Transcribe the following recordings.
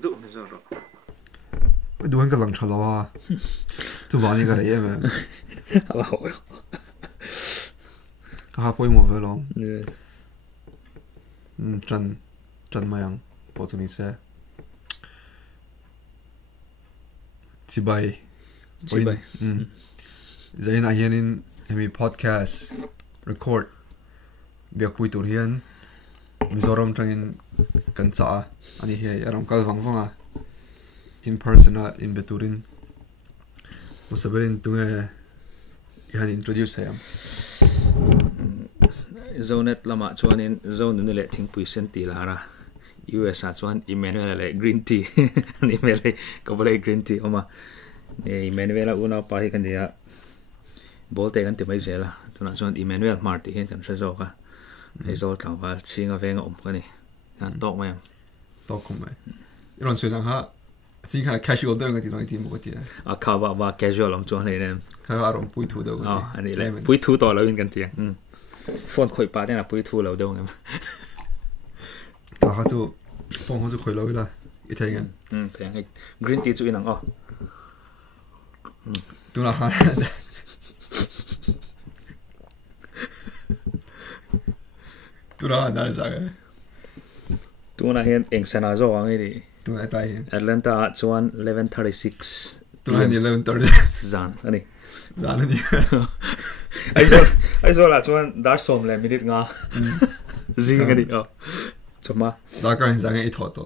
đủ rồi rồi đuôi cái lăng chả lo à tu vào những cái này mà ha bôi một vài lon chân mày ăn bỏ tụi mình sẽ chỉ bay giờ này hiện in podcast record việc quay tụi hiền Mizoram trangin kan cha ani he aram kal wangwanga in person in beturin musaberin tunge ihan introduce hayam zonet lama chuanin zone ni le thing puisen ti lara US a chuan Emmanuel le green tea ani mele kobole green tea oma Emmanuel una pa hi kan dia bolte kan ti mai zela tuna chuan Emmanuel Hmar ti hen kan rezoka result kan wal chinga venga kani an tok mai tok kom mai iron suina ha chin kha casual dang ti noi ti mo ti a kha ba casual om chuan le nem kha aron pui thu do ani le pui thu to lo in kan ti phone khoi pa den a pui thu lo do ngam ta ha chu phone ho chu khoi lo la I theng theng green tea chu in ang tu la ha tu ra dar sa ga tu na hen eng sana zo ang I tu na tai hen Atlanta chuan 11:36 tu na 11:30 zan ani ani ai zo la chuan dar som le minute nga zing ani choma da ka hin sang I tho to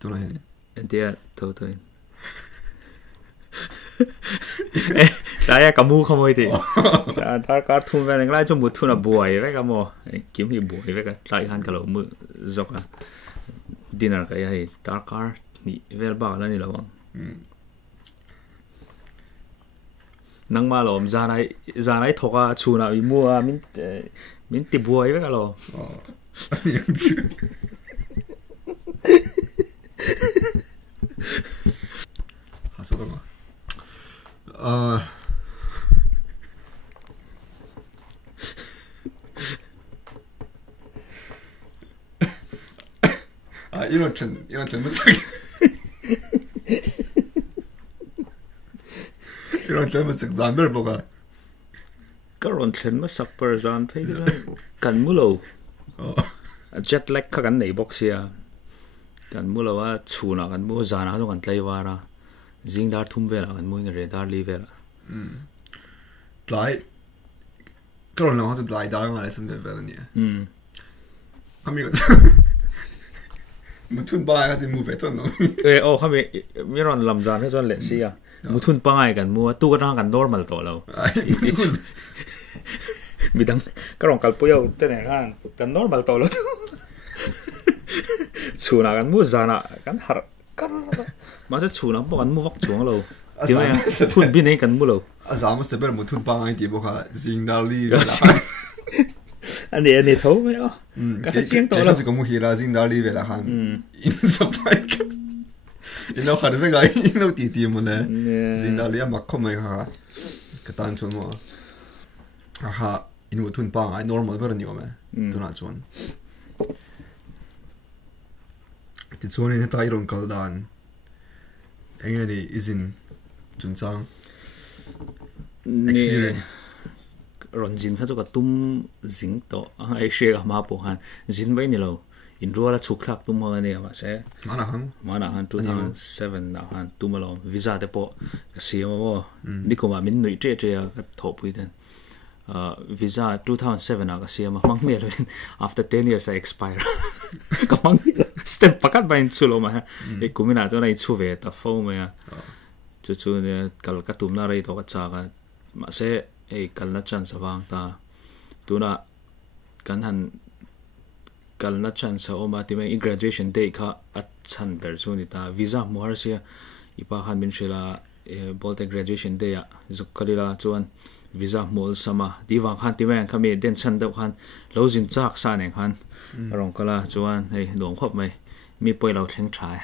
tu na hen entia tho to saya kamu khamoi ti sa thar kar thum ve ngai chu mu thuna buai ve ka mo kim hi buai ve ka tai han ka lo mu zoka dinner ka ya hi tar kar ni vel ba la ni lo nang ma lom zanai thoka chuna I mu a min ti buai ve ka lo haso ba 이런 젊은 색 이런 젊은 색 잠을 보가 karon thlen ma sak per zan phei kan mulo jet lag kha kan nei box ya kan mulo a chuna kan mu zana so kan tlai wara zing dar thum vela kan mu ngre dar li vela tlai karon lo ha tlai dar ma leson vela ni amigo muthun ba ga si mu beton no khame miron lamjan he chon le sia muthun pangai kan mu tu ka kan normal to lo midang karong kalpuyo te ne kan normal to lo chuna kan mu zana kan har kan ma se chuna bo kan mu wak chuang lo ti ma thun bi nei kan mu lo Zama se ber muthun pangai ti bo kha zingdali ani tho me ka chiang to lo ka mu hi la zingdali vela han in supply ino khar ve ga ino ti mo le zingdali ma khom mai kha ka tan chon mo aha in muthun pangai normal ber ni me tu na chon ti chon ni ta iron kal dan engani is in chunchang experience ron jin kha chu ka tum jing to ai share ma po han jin bai ni lo in rola chuk thak tum ma ne ma se mana han 2007 na han tum lo visa de po ka si mo ni ko ma min nui tre ka tho pui den visa 2007 na ka si ma mang me lo after 10 years I expire ka mang step pakat bain chulo ma e kumina cho nai chu ve ta fo me chu ne kal ka tum na rei to ka cha ka ma se kalna chan sawang ta tuna kan han kalna chan sa oma ti mai graduation day kha achan ber chuni ta visa muhar sia ipa han min shela bolte graduation day ya zukkalila chuan visa mol sama diwang khan ti mai khame den chan deuh khan lozin chak sa ne khan rong kala chuan hei dong khop mai มีปอยเราแข่งทราย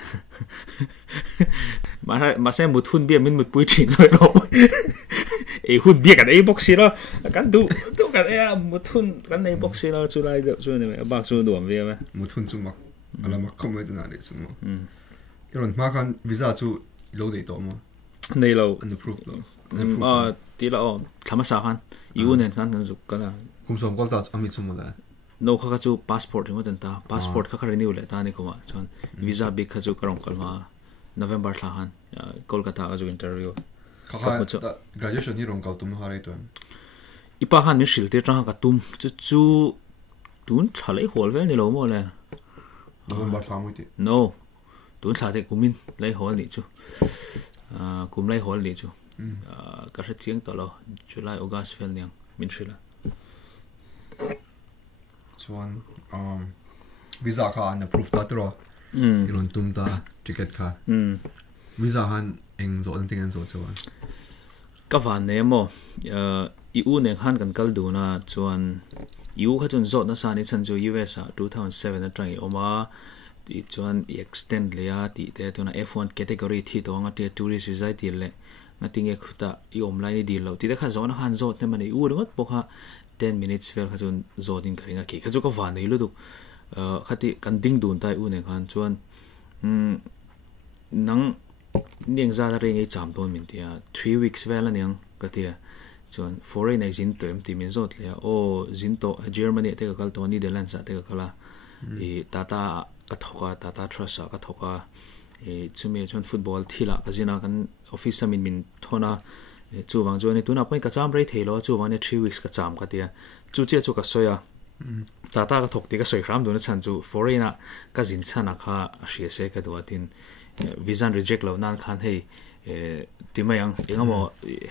มาเส้นมุดหุ่นเบี้ยมันมุดปุยทิ้งเลยเราไอ้หุ่นเบี้ยกันไอ้บ็อกซี่เรากันดูกันไอ้มุดหุ่นกันไอ้บ็อกซี่เราจุดไรเดี๋ยวจุดนี้บ้างจุดด่วนเบี้ยไหมมุดหุ่นจุมักอะไรมักคอมเมนต์นั่นเลยจุมักที่เรามากันวีซ่าจุโหลดได้ตัวมั้งในเรา unapproved ที่เราทำมาสักคันยูเนี่ยกันจุกกันละคุณสมก็ตัดอามิจุมังเลยโน้เขาจูพาสปอร์ตที่มันตั้งตาพาสปอร์ตเขาเรียนอยู่เลยตานี่ก็มาจนวีซ่าบิ๊กเขาจูกระรองกันมาโนเวมเบอร์ละคันโคลกัตตาเขาจูอินเตอร์วิวเขาgraduation นี่รองกันตุ้มหาอะไรตัวอีป้าคันนี่สิลที่จ้างกับตุ้มจูตุนทะเลหัวเว้ยนี่เราหมดเลยโนเวมเบอร์ละมั้งที่ no ตุนทะเลกุมินเลยหัวนี่จูกุมเลยหัวนี่จูก็จะเชียงตัวเราจุลายออกัสเฟลเนี่ยมินชิละส่วนวีซ่าค่ะอันproof ตัดตัวอีหลอนตุ้มตาทิเก็ตค่ะวีซ่าฮันเองโจทย์เองโจทย์จวนก็ฝันเนี่ยมั้งEUเนี่ยฮันกันกัลดูนะจวน EU เขาจนโจทย์นะสานิชันจู US 2007นั่นจังอีออกมาจวน extend เลยอ่ะที่แต่ตัวน่ะ F1 category ที่ตัวงั้นที่ tourist visa ที่เลยงั้นที่เงี้ยขุดอ่ะอีออมไลน์ดีแล้วที่แต่ข้าโจทย์นะฮันโจทย์เนี่ยมัน EU เรื่องก็บอกว่า10 minutes เวลเขาจนโจทย์อินกันงั้นกี่เขาจก็ฝันเนี่ยรู้ดูเขาที่กันดิ้งดูนใต้EUเนี่ยฮันจวนนังเนี่ยงจะได้เรื่องไอ้จำตัวมินที่3 weeks เวลาเนี่ยก็ที่จวน foreign ในจินตัวที่มินโจทย์เลยโอ้จินตัวเยอรมนีเตะกับตัวนี้เดลันส์เตะกับเขาละตาตากระทกตาตาทรัสกระทกช่วงนี้จวนฟุตบอลที่ละก็จีน่ากันออฟฟิศมินท่านะจู่วังจวนนี่ตัวนับไม่กระจำไรเทโลจู่วังเนี่ย3 weeks กระจำก็ที่จู่เจ้าจู่กระสวยตาตากระทกที่กระสวยครั้งดูนะฉันจู่ foreign น่ะก็จินฉันน่ะค่ะเสียเสียกันตัวที่visa reject แล้วนั่นคันให้ที่ไม่ยังยังว่า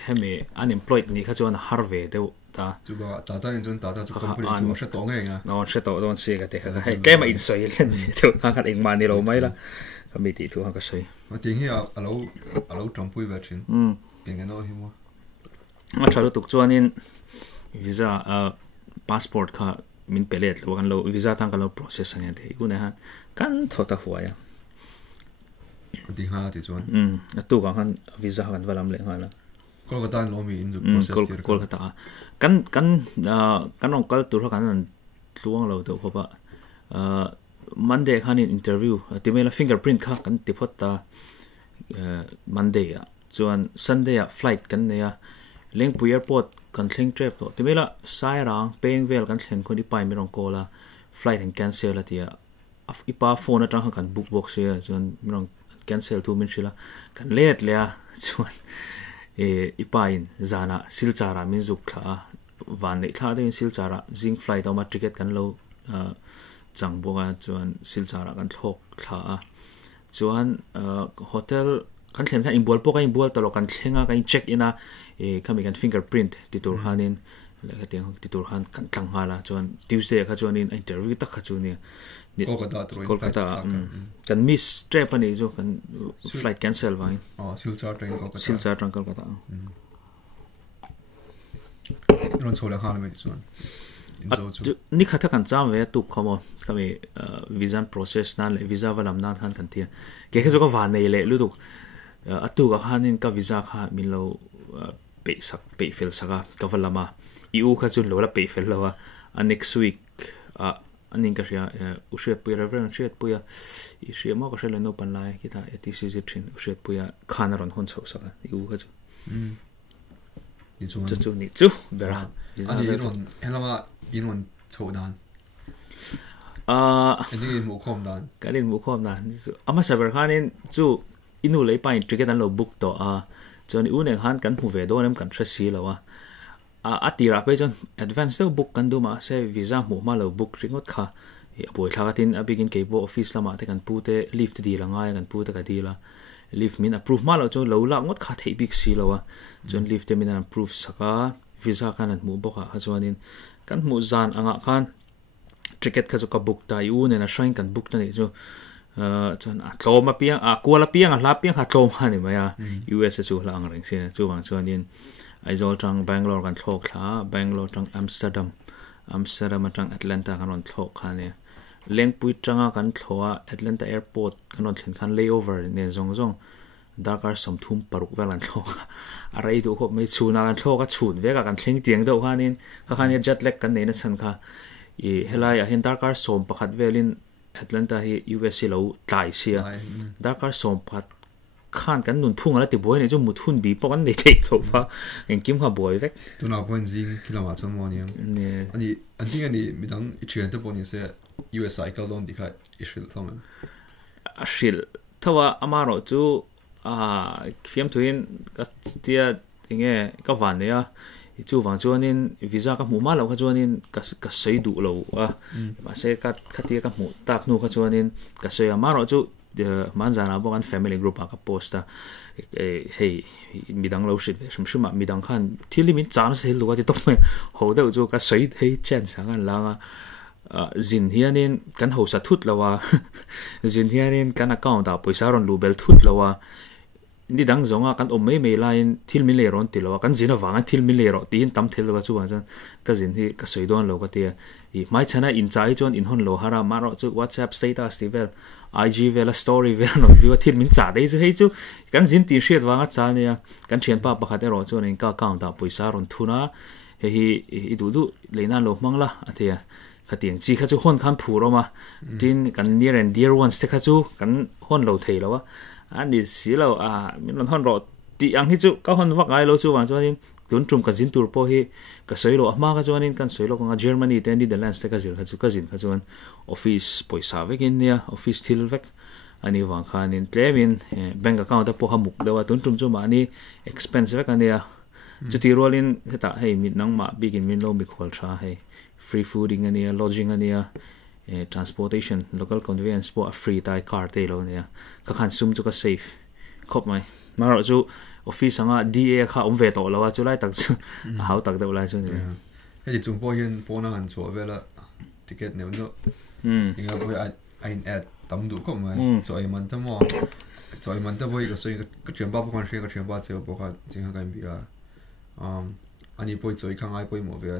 ให้มี unemployed นี่เขาจะว่า harvey เดี๋ยวตาจู่ว่าตาเนี่ยจนตาจะคอมพลีทว่าเสร็จตัวเองอ่ะน้องเสร็จตัวโดนเสียกันเถอะให้แกมาอินสวยเล่นเดี๋ยวนั่นคันเองมานี่เราไม่ละก็มีที่ทั่วก็สวยมาทิ้งให้เราจำปุ้ยแบบนี้เก่งกันน้อยหิมะมาชาลุตุกจวนนี่ visa passport ค่ะมินเปเลตหรือว่ากันเรา visa ตั้งกันเรา process อะไรเดี๋ยวกูนะฮะกันทอดหัวยังที่ห้าที่ส่วนตู้ของฮันวีซ่ากันว่าลำเลี้ยงละโคลกัตตาโนมีอินจู process โคลกัตตากันน้องก็ตัวเขากันนั่นล่วงเราตัวเขาว่าMonday คันนี้ interview ที่ไม่ละ fingerprint ค่ะกันติดพอดตาMonday อ่ะส่วน Sunday อ่ะ flight กันเนี่ยเลี้ยงปุย airport กันเลี้ยง trip ตัวที่ไม่ละสายรางเป้งเวลกันเลี้ยงคนที่ไปไม่ลงโกละ flight กัน cancel ละที่อีป้าโฟนนั่งกัน book box เนี่ยส่วนไม่ลงcancel ทูมินชิละกันเลดเลยอ่ะส่วนอีป้าอินจานะซิลจาระมินจุกท่าวันนี้ท่าที่มินซิลจาระซิงไฟล์เอามาทริกเก็ตกันเราจังบัวส่วนซิลจาระกันทกท่าส่วนโฮเทลกันเช่นกันอินบัวพวกอินบัวตลอดกันเช่นกันเช็คอินนะเขามีกัน fingerprint ติดตัวขันินแล้วก็ติดตัวขันกันตั้งหาละส่วน Tuesday เขาส่วนนี้ interview ตักเขาส่วนนี้โคลกัตตาตัวโคลกัตตากันมิสเทรปนี่จู่กัน flight cancel ไว้ซิลจาร์ตรังโคลกัตตาซิลจาร์ตรังโคลกัตตารอนโซลหาเลยส่วนนี่ข้าถ้ากันจำไว้ตุกเขาบอกเขามีvisa process นั่นเลย visa ว่าลำนั่นขันกันเทียเกี่ยวกับวันนี้เลยรู้ตุกตุกเขาเนี่ยกับ visa ค่ะมีเราเป๊ะสักเป๊ะเฟลสักกับวันละมา EU เขาจุนเราละเป๊ะเฟลแล้วว่า next weekอันนี้ก็เสียอุเชียปุยเราเรื่องเชียปุยเสียมากก็เสียเลยโนปันไลคิดว่าที่สิจินอุเชียปุยขานรอนคนชอบสักอยู่ก็จะจู่นี่จู่เบราอันนี้รอนเห็นแล้วว่ายินวันโชว์ดานอันนี้หมู่คอมดานก็เล่นหมู่คอมดานอามาสับเบรานี่จู่อินูเลยไปทริกเก็ตนั้นเราบุ๊กต่อจนอุ่นเองหันกันหูเวโดนั่นกันเทรซีแล้วว่าตีรับไปจน advance เราบุ๊กกันดูมาเซวีซ่าหมู่มาเราบุ๊กริงก็ค่ะป่วยทากันที่บิกินเก็บออฟฟิศละมาแต่กันพูดแต่ leave ดีละง่ายกันพูดแต่กันดีละ leave มิน approve มาเราจนเราละงดค่ะที่บิ๊กซีแล้วว่าจน leave แต่มิน approve สักวีซ่ากันหมู่บอกค่ะจวนนี้กันหมู่จานอ่างกันทริกเก็ตเขาจะกับบุ๊กตายอุ่นเนี่ยนะใช้กันบุ๊กนั่นเองจนโจมาเปียงกลัวละเปียงลาเปียงหาโจมาเนี่ยมั้ยUS จู่ละอังเรื่องเสียจู่บางจวนนี้ไอ้โจจังแบงก์โลกันโชคล้าแบงก์โลจังอัมสเตอร์ดัมจังแอตแลนตากันรอนโชคค่ะเนี่ย leng pui changa kan thloa Atlanta airport kanon thlen khan layover ne zong darkar somthum paruk velan thlo arai du hop mai chuna kan thlo ka chun veka kan thleng tiang do hanin kha khan jet lag kan neina chan kha e helai a hin darkar som pakhat velin Atlanta hi USA lo tlai sia darkar som pakhat khan kan nun phung ala ti boy ne chu muthun bi pakan nei thei tho pa en kim kha boy vek tuna point zing kilama chon mo ni ani midang ichian te poni se US cycle don dikhai ishil thong ashil thawa amaro chu fiam tuin ka tia tinge ka van ne a chu wang chuanin visa ka mu ma lo kha chuanin ka sei du lo ma se ka khatia ka mu tak nu kha chuanin ka sei amaro chu manzana bokan family group ka posta hey midang lo shit shum midang khan thilimin chan se lu ti tok me ho da chu ka sei thei chen sangan langa zin hianin kan ho sa thut lawa zin hianin kan account da paisa ron lu bel thut lawa ni dang zonga kan om me line thil min le ron ti lawa kan zina wanga thil min le ro tin tam thil lawa chu wan ka zin hi ka sei don lo ka ti I mai chana in chai chon in hon lo hara maro chu WhatsApp status ti vel IG vel story vel no view thil min cha dei chu hei chu kan zin ti hriat wanga cha ne kan thian pa pakhat ero chu nen ka account da paisa ron thuna hi I du leina lo mangla athia khatiang chi kha chu hon khan phuro ma tin kan near and dear ones te kha chu kan hon lo thei lawa ani silo min lon hon ro ti ang hi chu ka hon wak ai lo chu wang chuanin tun trum ka zin tur po hi ka soilo ma ka chuanin kan soilo ka Germany te ni the lands te ka zir kha chu ka zin kha chuan office poisa vekin nia office thil vek ani wang khanin tlemin bank account ta po hamuk dewa tun trum chu ma ni expense vek ania chuti rolin heta hei mit nang ma bigin min lo mi khol tha hei free fooding ania lodging ania transportation local conveyance po free tai car te lo nia ka khan sum chu ka safe khop mai maro chu office anga DA kha ve to lawa chu lai tak chu hau tak de lai chu ni hei chung po hian po na han chu vela ticket ne no inga boy in ad tam du ko mai choi man ta mo boy ka soi ka chen ba po kan she ka chen ba che po kha jing ha kan bi ani poi choi khang ai poi mo ve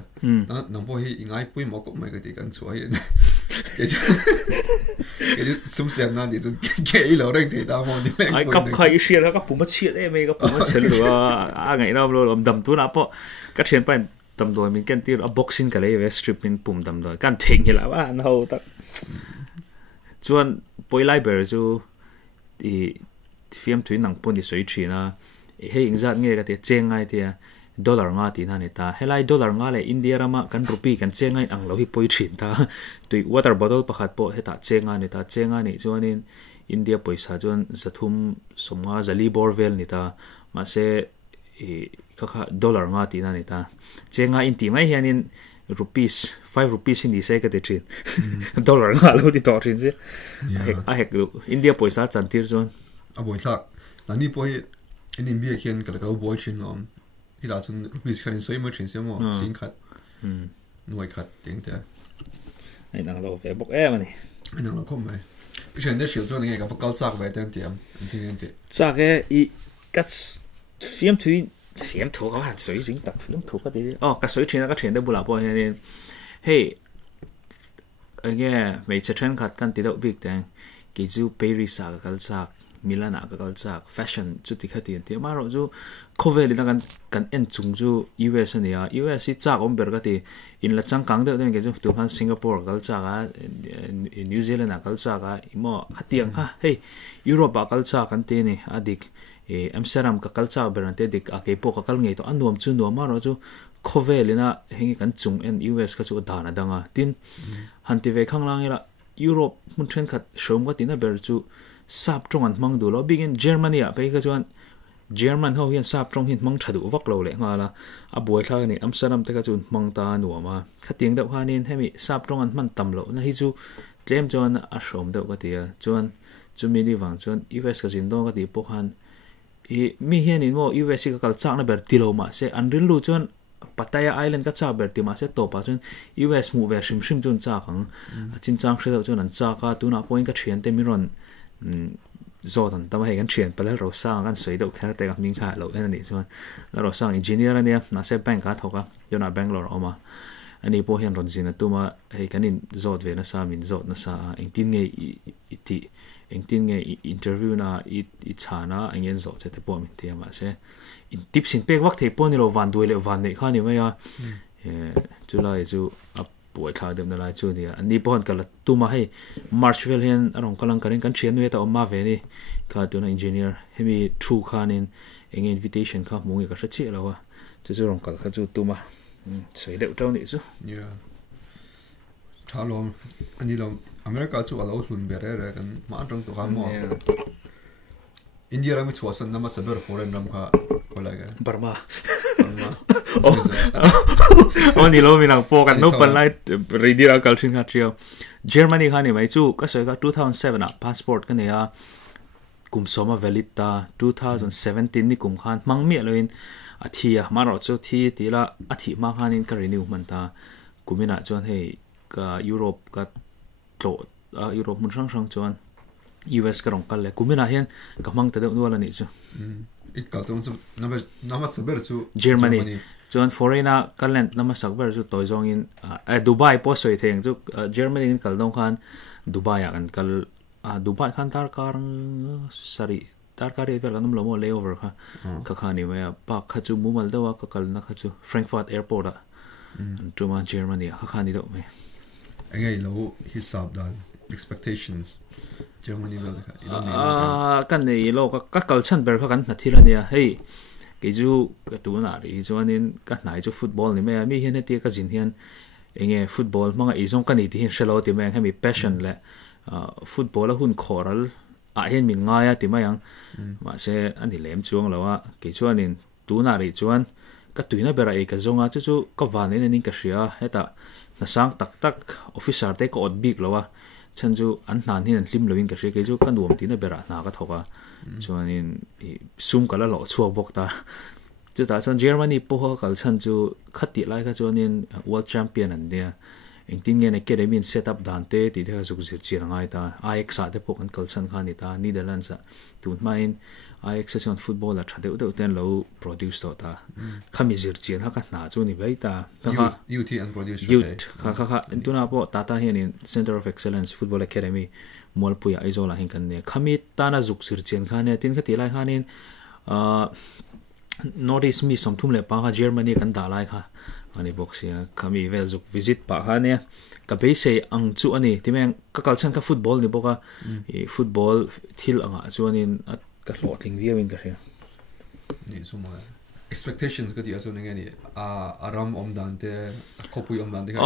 nang po hi ingai poi mo ko mai ka ti kan choi cái sum xem na thì chúng kể lâu rồi thì tao mong đi lên ai cấp khai xe đó cấp bùm chiết đấy mấy cấp bùm chiết rồi ngày nào rồi đầm tu nào po các chuyện phải đầm rồi mình cần tiêu boxing cái này về strip mình bùm đầm rồi can thỉnh như là bạn hậu tak chuan boy library chu thì phim thủy nặng pon đi suy chi na hay hình dạng nghe cái thì cheng ngay thì dollar nga ti na ne ta helai dollar nga le India rama kan rupee kan chengai ang lo hi poi thin ta tui water bottle pakhat po heta chenga ne ta chenga ni chuanin India paisa chuan zathum somnga zali borvel ni ta ma se kha dollar nga ti na ne ta chenga in ti mai hianin rupees 5 rupees in di sai ka te thin dollar nga lo ti to thin je a hek India paisa chantir chuan a boy thak nani poi in India khian ka ka boy thin lom thì là chúng rupees kan soi mo thin se mo sin khat noi khat ting ta ai nang lo ve bok em ani ai nang lo kom mai pi chen de shil zo nge ka pa kal chak vai ten tiam tin ti chak e I ka fiam thu ka han soi jing tak fiam thu ka ti ka soi thin ka thin de bula po he hey age mei che tren khat kan ti do big tang ki ju Paris sa kal chak Milana ka kal chak fashion chu ti khati ti ma ro chu khovel na kan en chung chu US ania US si chak om ber ka ti in la chang kang de ke chu tu han Singapore kal chak a New Zealand kal chak a imo khatiang ha hey Europe kal chak kan te ni adik Amsterdam ka kal chak ber ante dik a ke po ka kal ngei to anuam chu no ma ro chu khovel na hengi kan chung en US ka chu dana danga tin han ti ve khang lang ila Europe mun thren khat shom ka ti na ber chu sap trong an mang du lo begin Germany a pe ka chuan German ho hian sap trong hin mang thadu vak lo le nga la a buai thla ni Amsterdam te ka chun mang ta nuama khatiang deuh hanin hemi sap trong an man tam lo na hi chu tlem chuan a shom deuh ka tia chuan chumi ni wang chuan US ka jin do ka ti pok han mi hian in mo US ka kal chak na ber tilo ma se anrin lu chuan Pattaya Island ka cha ber ti ma se to pa chuan US mu ve shim chun cha khang chin chang hre deuh chuan an cha ka tuna point ka thian te mi ron Jordan tama he kan thian palal ro sang kan soi deuh khar te ka ming kha lo en ni chuan la ro sang engineer ania na se bank ka thoka jona Bangalore oma anh ấy po hiền ron zin tu mà hay cái nín zot về nó sa min zot nó sa anh tin nghe iti anh tin nghe interview na it cha na anh em zot sẽ po mình thì mà sẽ tip sin pek wak thei po ni lo van duai le van nei kha ni mai a July chu up buai thla dem na lai chu ni ani pon kala tu ma hei Marchville hian arong kalang karin kan thian we ta oma ve ni ka tu na engineer hemi thu khanin eng invitation kha mungi ka sachi lawa chu chu rong kal kha chu tu ma sei deuh tau ni chu yeah thalom ani lom America chu alo hlun bere re kan ma tong to kha mo India rami chuasan nama saber foreign ram kha kolaga Burma Oni lo minang po kan no pan lai redira culture ha trio Germany khani mai chu ka soi ka 2007 a passport ka ne a kum soma valid ta 2017 ni kum khan mangmi aloin athia maro chu thi tila athi ma khanin ka renew man ta kumina chuan hei ka Europe ka tlo Europe mun sang chuan US ka rong kal le kumina hian ka mang ta de nuala ni chu it ka tong chu nama saber chu Germany chuan foreigner kalent nama sakber chu toizong in Dubai po soi theng chu Germany in kal dong khan Dubai kan kal Dubai khan tar kar sari tar kar vel kanum lomo layover kha khani ma pa kha chu mumal dawa ka kal na kha chu Frankfurt airport a tuma Germany kha khani do mai angai lo hisab dan expectations Germany vel kan nei lo ka kal chan ber kha kan na thilania hei ke ju ka tu na ri chuanin ka hnai chu football ni me mi hian he ka jin hian enge football manga izong ka ni ti hin shelo ti me hemi passion le football a hun khoral a hian min nga ya ti ma yang ma se ani lem chuang lawa ke chuanin tu na ri chuan ka tuina bera e ka zonga chu chu ka van in ning ka ria heta na sang tak tak officer te ko od big lawa chan chu an hnan hin hlim lovin ka ria ke chu kan duam ti na bera na ka thoka chuanin sum kala lo chuak bok ta chu ta chuan Germany po kal chan chu khati lai ka chuanin world champion an dia engtin nge academy set up dante ti de zu zir chi rangai ta IX sa de po kan kal chan khani ta Netherlands a tu main IX session football a thade de ten lo produce to ta khami zir chi ha ka na chu ni bai ta youth and produce youth kha entuna po tata hian in Center of Excellence Football Academy molpuya aizola hin kan ne khami tana zuk sir chen khane tin khati lai khanin notice mi somthum le pa Germany kan da lai kha ani boxia khami vel zuk visit pa khane ka base ang chu ani timeng ka kalchan ka football ni boka football thil anga chuanin ka hlotling viewing ka ria ni suma expectations ka ti aso nge ni aram om dante kopui om dante ka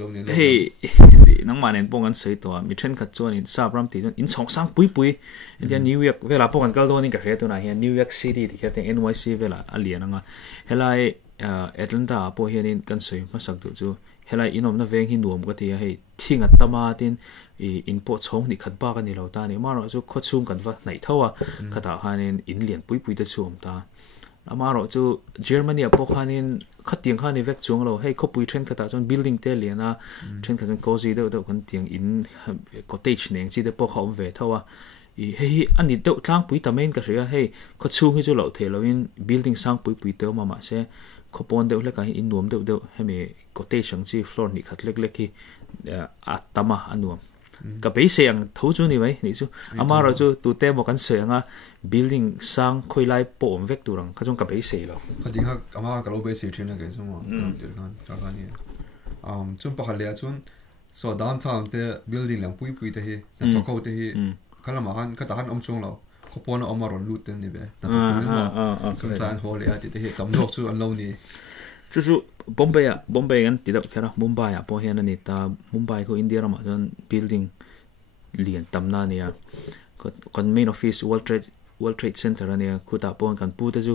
lo ni hey nang manen pongan sei to mi then khat chuan in sabram ti in chong sang pui indian New York vela pongan kal do ni ka ria tu na hian New York City ti ka NYC vela alian anga helai Atlanta po hian in kan sei masak tu chu helai inom na veng hin nuam ka ti hei thinga tama tin in po chong ni khat ba ka ni lo ta ni maro chu khochung kan va nai thawa khata hanin in lian pui ta chum ta amaro chu Germany a po khanin khatiang khani vek chung lo hei khopui thren khata chon building te liana thren kha chon cozy de kan tiang in cottage neng chi de po khom ve thawa hei ani de tlang pui ta main ka ria hei khochung hi chu lo the lo in building sang pui te ma se khopon de le ka in nuam de hemi cottage ang chi floor ni khat lek hi atama anuam ka base ang tho chu ni mai ni chu amaro chu tu te mo kan se anga building sang khoilai po om vek turang ka jong ka base lo khading ha ama ka lo base thina ke so kan ka ka ni chum pa khalia chun so downtown te building lang pui te hi na to ko te hi kala ma han ka ta han om chung lo khopon amaron lut te ni be ta chum tan hol ya ti te hi tam nok chu an lo ni chu Bombay kan ti da khara Mumbai a po hian ani ta Mumbai ko India ma jon building lian tamna nia kon main office World Trade Center ania khuta pon kan pu te chu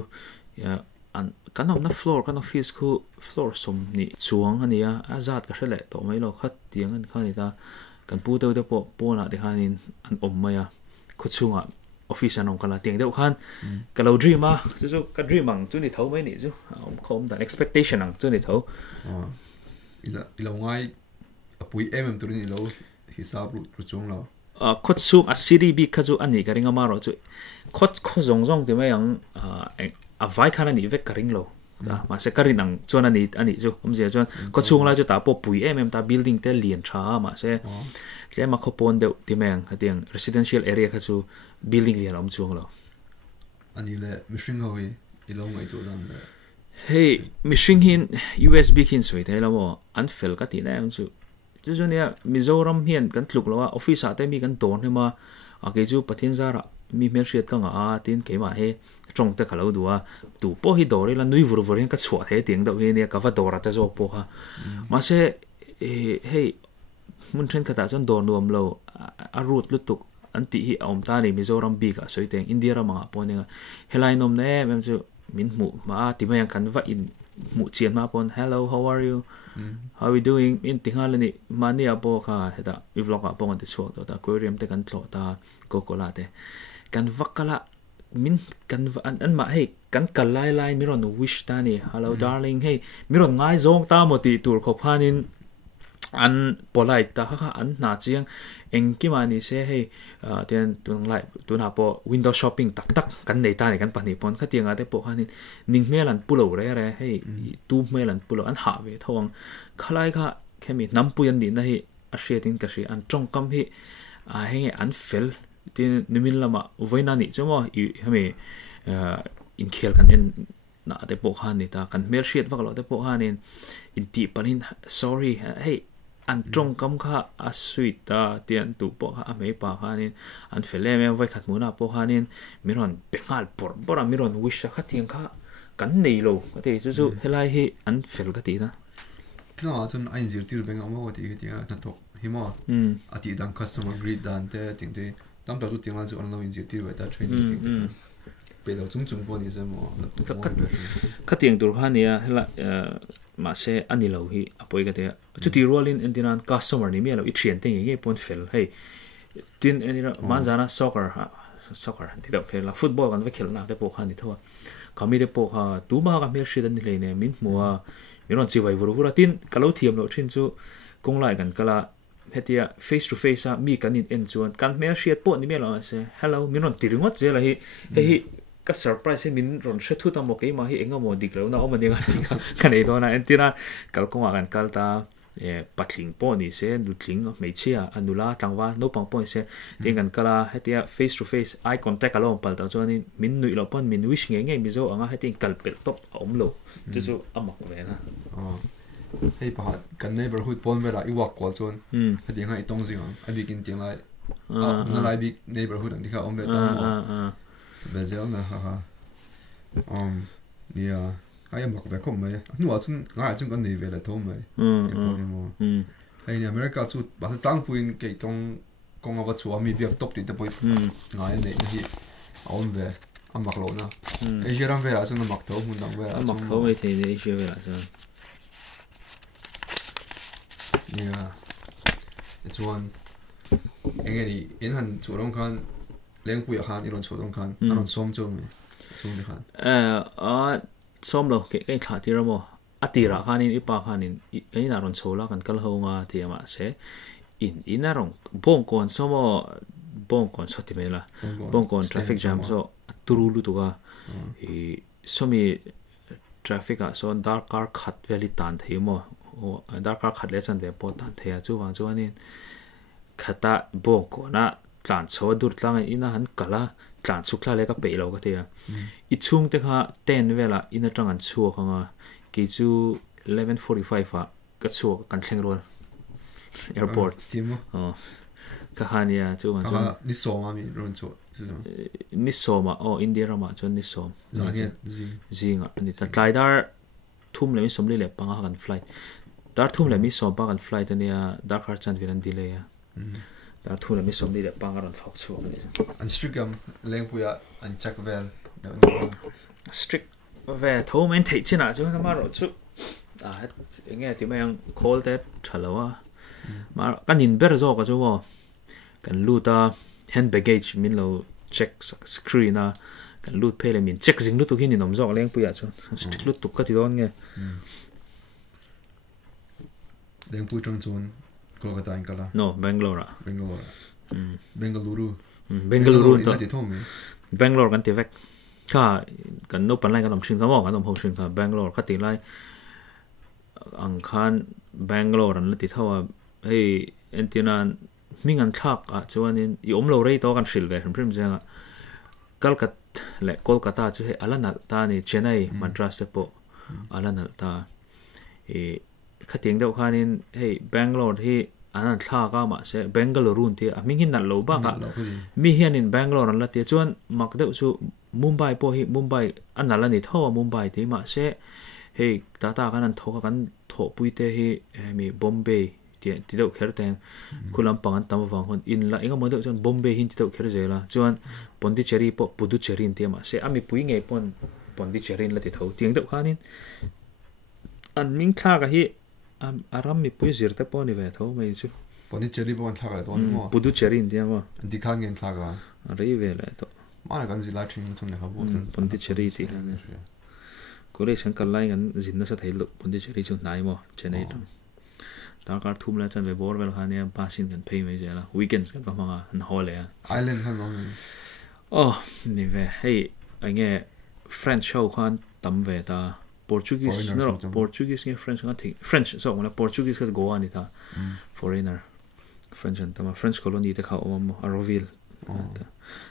ya an kanom na floor kan office khu floor som ni chuang ania azat ka hrele to mai lo khat tiang an khani ta kan pu te po na de hanin an om maya khuchunga office anong kala tiang deuh khan kalo dream a chu ka dream ang chu ni tho mai ni chu khom da expectation ang chu ni tho ila ngai apui tu ni lo hisab ru chung lo khot su a city bi khazu ani ka ringa maro chu khot kho zong ti mai ang a vai khan ani vek ka ring lo mà sẽ cái năng cho anh chứ không gì cho có chung là cho ta bộ bụi em ta building te liền trả mà sẽ lẽ mà không pon đều thì mang cái tiếng residential area cái chú building liền ông chung rồi anh ấy là machine hồi ilong ngày tuổi rằng hey machine hin USB hin soi thế là mo anh fail cái tiếng này ông chú cho nên Mizoram hiện cái lúc là office ở đây mi cái tốn mà ở cái chú bắt thiên ra rồi mi mấy chuyện cái ngã tin cái mà he trong tất cả lâu đùa tụ po hi đồ là nuôi vừa vừa cái chuột thế tiếng đầu he này cái vật đồ ra tới rồi po ha mà sẽ hey muốn trên cái ta chọn đồ nuông lâu arut lúc tục anh tị hi ông ta này Mizoram big à soi tiếng India mà po này helai nom nè em chú min mu mà tìm mấy cái vật in mu chiên mà po hello how are you how are you doing in tiếng Anh này mà này po ha hết vlog à po ngon tới chuột đó ta aquarium tới cái chuột ta coca te kan vakala min kan an ma hey kan kalai lai miron wish ta ni hello darling hey miron ngai zong ta mo ti tur khop hanin an polite ta ha an na chiang eng ki mani se hey ten tung lai tu na po window shopping tak tak kan nei ta ni kan pani pon kha tianga te po hanin ning melan pulo re hey tu melan pulo an ha ve thong khalai kha khemi nampuyan ni na hi a shetin ka shi an trong kam hi a henge an fel tin nimin lama voina ni chamo hame in khel kan en na te po khan ni ta kan mel shiat vaklo te po hanin in ti panin sorry hey an trong kam kha a sweet ta tian tu po kha me pa khanin an fele me vai khat muna po khanin miron pengal por miron wish kha tiang kha kan nei lo te chu helai hi an fel ka ti na no chun ein zir tir beng amo ti ti na to Hmar ati dang customer greet dan te ting te tam ta tu tiếng là chọn lâu nhiều tiêu vậy ta training bây giờ chúng bọn đi xem mà các tiếng tur han nia là mà sẽ anh lâu hi apoi cái thế chút tiêu rolling in customer ni mi là ít chuyện tiếng cái point fail hey tin anh là mà zana soccer thì đâu là football còn với khel na te po han ni thôi còn mi te po ha tu ma ka mi shi dan ni le ne min mua mi ron chi vai vuru tin kalau thiam lo thin chu kong lai kan kala hetia face to face a mi kan in en chuan kan me shiat po ni me lo se hello min ron tiringot je la hi hi ka surprise min ron she thu ta mo ke ma hi enga mo dik lo na o mani ga tinga kan ei do na entina kal ko kan kal ta patling po ni se nutling me chia anula tangwa no pang po se ting kan kala hetia face to face eye contact along pal ta chuan min nui lo pon min wish nge mi zo anga heting kal pel top om lo chu chu amak ve na hey pahat kan neighborhood pon vela iwak kwal chon hadi ngai tong zinga abi kin ting lai na lai big neighborhood ang dikha om be ta bezel na ha nia ai mak ve kom mai nu a chun ngai chun kan nei vela thom mai hey ni America chu ba tang puin ke kong awa chu ami biak top ti te poi ngai nei hi om ve amak lo na Asia ram vela chun amak tho mun dang vela amak tho mai the Asia vela chun yeah it's one engeni in han churong khan lengpui khan iron churong khan aron som chom khan som lo ke thla ti ramo atira khanin ipa khanin ei na ron chola kan kal honga thiama se in arong bong kon somo bong kon soti mela bong kon traffic jam so turulu to ga somi traffic a so dark car khat veli tan theimo dark car khat le chan de po tan thea chu wang chu anin khata bong ko na tlan cho dur tlang ina han kala tlan chukla le ka pe lo ka thea I chung te kha 10 vela ina tang an chu khanga ki chu 11:45 a ka chu kan thleng rol airport timo ka hania chu wang chu ni so ma mi ron chu ni so ma India rama chu ni so zinga ani ta tlaidar thum le mi somli le panga kan flight dar thum le mi som pa kan flight ania dar khar chan viran delay ya dar thum le mi somli le panga ran thok chu an strigam lengpuya an chak vel strict ve tho men thei china chu na ma ro chu nge ti mai ang call that thalawa ma kanin ber zo ka chu wo kan luta hand baggage min lo check screen na kan lut phele min check jing lu tu hin nom zo leng puya chu strict lut tu ka ti don nge lengpui tong chon Kolkata in kala no Bangalore Bengaluru Bangalore to ti thom Bangalore kan ti vek cả cần nộp bản lại cái đồng sinh cái mỏ cái đồng hậu sinh cả Bangalore cái tiền lại anh khan Bangalore anh là tí thao hey anh tiền anh mình ăn thắc cho anh yếm lâu rồi toกัน xịt về không phải rằng Kolkata chứ hey Alanalta này Chennai Madras thế bộ Alanalta cái tiếng đâu khan nên hey Bangalore thì anh thắc mà sẽ Bangalore thì mình hiện nãy lâu ba cả mình hiện in Bangalore anh là tí cho anh mặc đâu chú Mumbai po hi Mumbai anh là này thao Mumbai thì mà sẽ hey ta cái anh thao cái thọ bụi thế hi mi Bombay thì đâu khéo tên kulam pangan tam vang hon in la inga model chon Bombay hin thì đâu khéo rồi là chuan Pondicherry po Puducherry thì mà sẽ ami pui nge pon Pondicherry là thì thao tiếng đâu khanin an ming tha ka hi aram mi pui zir te po ni ve thao mai chu Pondicherry po an tha ka ton mo Puducherry thì mà di khang ngen tha ka rei ve la to mà là cái gì là chuyện trong này học bộ Pondicherry thì có lẽ sáng kalai gan zin na sa thai lo Pondicherry chu nai mo Chennai tam ta kar thum la chan ve bor vel khania pasin kan pay mai jela weekends kan pamanga an hole island han lo oh ni ve hey ange French show khan tam ve ta Portuguese no Portuguese nge French kan thi French so wala Portuguese ka go ani ta foreigner French an tama French colony te kha om Aroville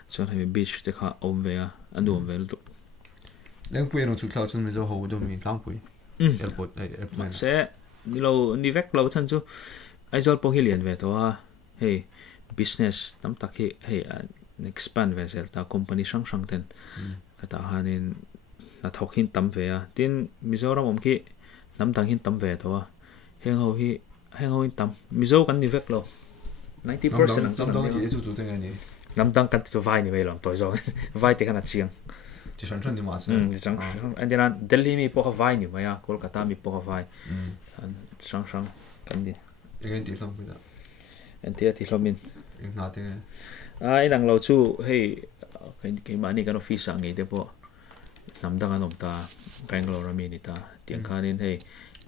so hai beach te kha om ve anum vel to leng pui no chu thlau chun mi zo ho do mi tlang pui airport airplane sẽ ni vek lo chan chu aizol po hilian ve to hey business tam tak hey expand ve sel ta company sang sang ten kata hanin na thok hin tam ve tin Mizoram om ki nam tang hin tam ve to heng ho hin tam Mizo kan ni vek lo 90% ang nam dong ki chu tu teng ani nam dang kan to vai ni ve lo toy zo vai te kana chiang chỉ sản xuất đi mà chẳng anh đi ăn Delhi mi po vai ni maya Kolkata mi po vai sang kan đi anh đi làm cái đó anh thì làm min anh nói thế ai đang lâu chu hey cái mà này cái office ang ấy thế po nằm đang anh ta Bangalore mi ni ta tiếng khan nên hey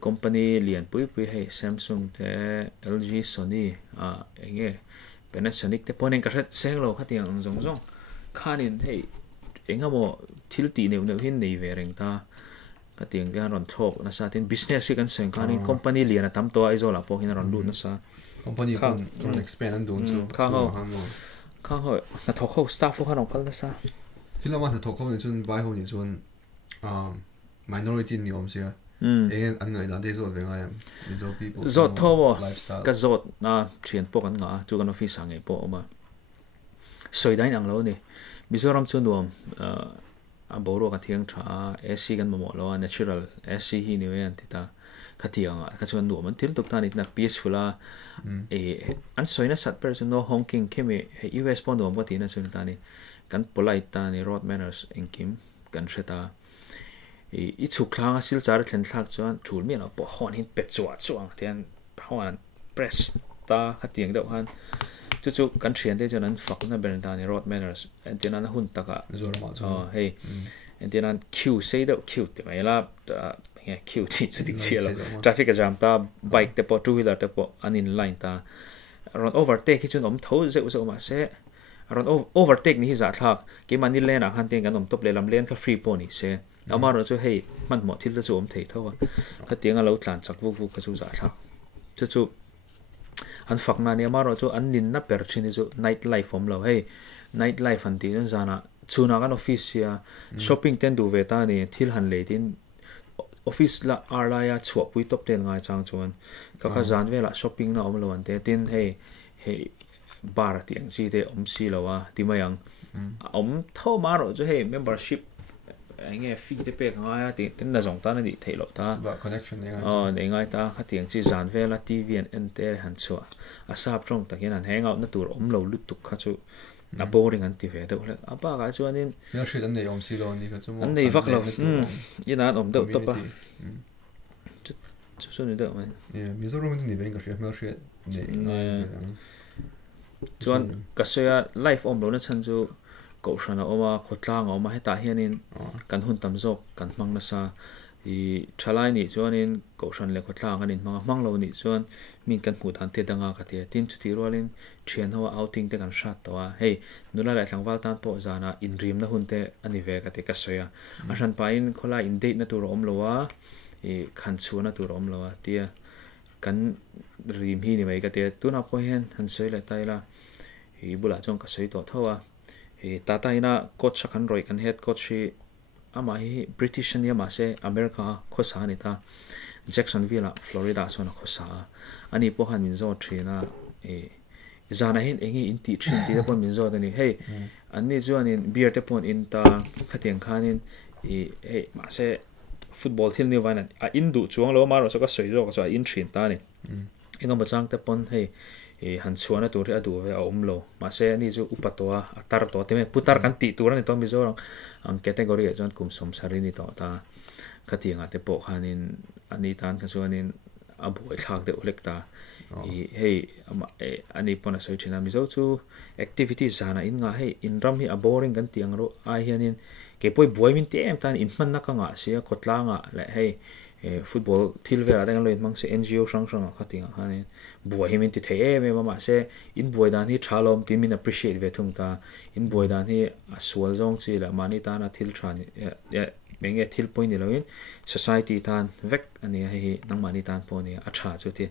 company liền pui hey Samsung thế LG Sony anh ấy Panasonic thế po nên cái sáng lâu khát tiếng giống khan nên hey anh mo thil ti neu hin nei ve reng ta ka tiang dia ron thok na sa tin business kan seng kan company lian tam to ai zo la po hin ron lu na sa company ron expand an don chu kha ho na thok ho staff ho ron kal na sa kila ma thok ho ni chun bai ho ni chun minority ni om sia an ngai na de zo ve ngai ni zo people zo tho ka zo na chien po kan nga chu kan office ang e po ma soi dai nang lo ni Mizoram chu nuam a boro ka thiang tha AC kan mo lo natural AC hi ni wen ti ta ka thiang ka chuan nuam an til tuk ta ni na peaceful an soina sat per chu no honking kemi US pon nuam ka ti na chun ta ni kan polite ta ni road manners in kim kan sheta i chuk thlang a sil char thlen thak chuan thul mi na po hon hin pet chuang tian hon press ta ka tiang deuh han chu kan thian te chuan an fak na berda ni road manners and then an hun taka hey and then an queue say deuh queue te mai la queue ti chu dik chialo traffic jam ta bike te po two wheeler te po an in line ta ron overtake hi chun om tho zeu zo ma se ron overtake ni hi za thak ke mani lane a han te kan om top le lam lane ka free po ni se amaro chu hey man mo thil ta chu om thei thawa ka tianga lo tlan chak vu ka chu za thak chu an fak na ni amaro chu an nin na per chini chu night life om lo hey night life an ti ran zana chuna kan office ya shopping ten du ve ta ni thil han le tin office la arla ya chua pui top ten ngai chang chuan ka kha zan ve la shopping na om lo an te tin hey bar ti ang chi te om si lo wa ti mayang om tho maro chu hey membership anh nghe phi te pek ngai ti tin na zong ta na ni thei lo ta connection nei ngai ta kha tiang chi zan ve la TV an te han chua a sap trong takin an hang out na tur om lo lut tuk kha chu na boring an ti ve de la apa ga chuan in ya shit an nei om si lo ni ka chu an nei vak lo ina om de to pa chu ni de man Mizoram ni ve ngar ma shit nei chuan ka soya life om lo na chan chu ko shana oma khotlang oma heta hianin kan hun tam zok kan mang na sa i thalai ni chuan in ko hran le khotlang anin mang lo ni chuan min kan hmu dan te danga ka te tin chu ti rolin thian ho outing te kan hrat to a hei nula la tlangwal tan po zana in rim na hunte ani ve ka te ka soya a hran pa in khola in date na tur om lowa i khan chu na tur om lowa tia kan rim hi ni mai ka te tuna po hen han soi la taila hi bula chong ka soi to thawa hi tata ina coach kan roi kan head coach hi ama hi British ni ama se America khosa ni ta Jacksonville Florida so na khosa ani po han min zo thina e zana hin engi in ti thin ti pon min zo ni hey ani chuan in beer te pon in ta khateng khanin e hey ma se football thil ni wan a in du chuang lo ma ro so ka soi zo ka so in thin ta ni engam bachang te pon hey e han chuana tur a du ve a om lo ma se ni chu upatoa atar to te me putar kan ti tur ani to mi zo ang category chuan kum som sari ni to ta khatinga te po khanin ani tan ka chuanin a boi thak de ulek ta i hey ama ani pona soi thina mi zo chu activity zana in nga hey in ram hi a boring kan tiang ro ai hianin ke poi boi min te em tan in man na ka nga sia kotla nga le hey football thil vera dang loin mang se NGO sang sang khatinga hanin boi himin ti the em ma se in boi dan hi thalom pi min appreciate ve thung ta in boi dan hi aswal zong chi la mani ta na thil than menge thil point ni loin society tan vek ani hi nang mani tan po ni a tha chu ti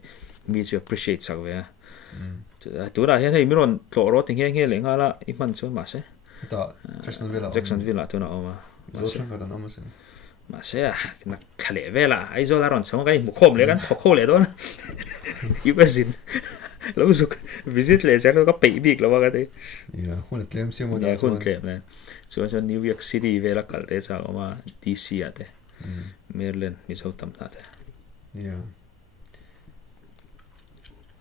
mi chu appreciate sak ve tu ra hian hei miron tlo ro ting nge le nga la I man chu ma se ta Jacksonville tu na oma zo chang ka dan ama se ma se na khale ve la ai zo la ron chong kai mu khom le kan thokho le don I bazin lo zu visit le ja ko pe big lo wa ka te ya hun tlem se mo da hun tlem le so New York City ve la kal te cha oma DC ate Maryland mi so tam ta te ya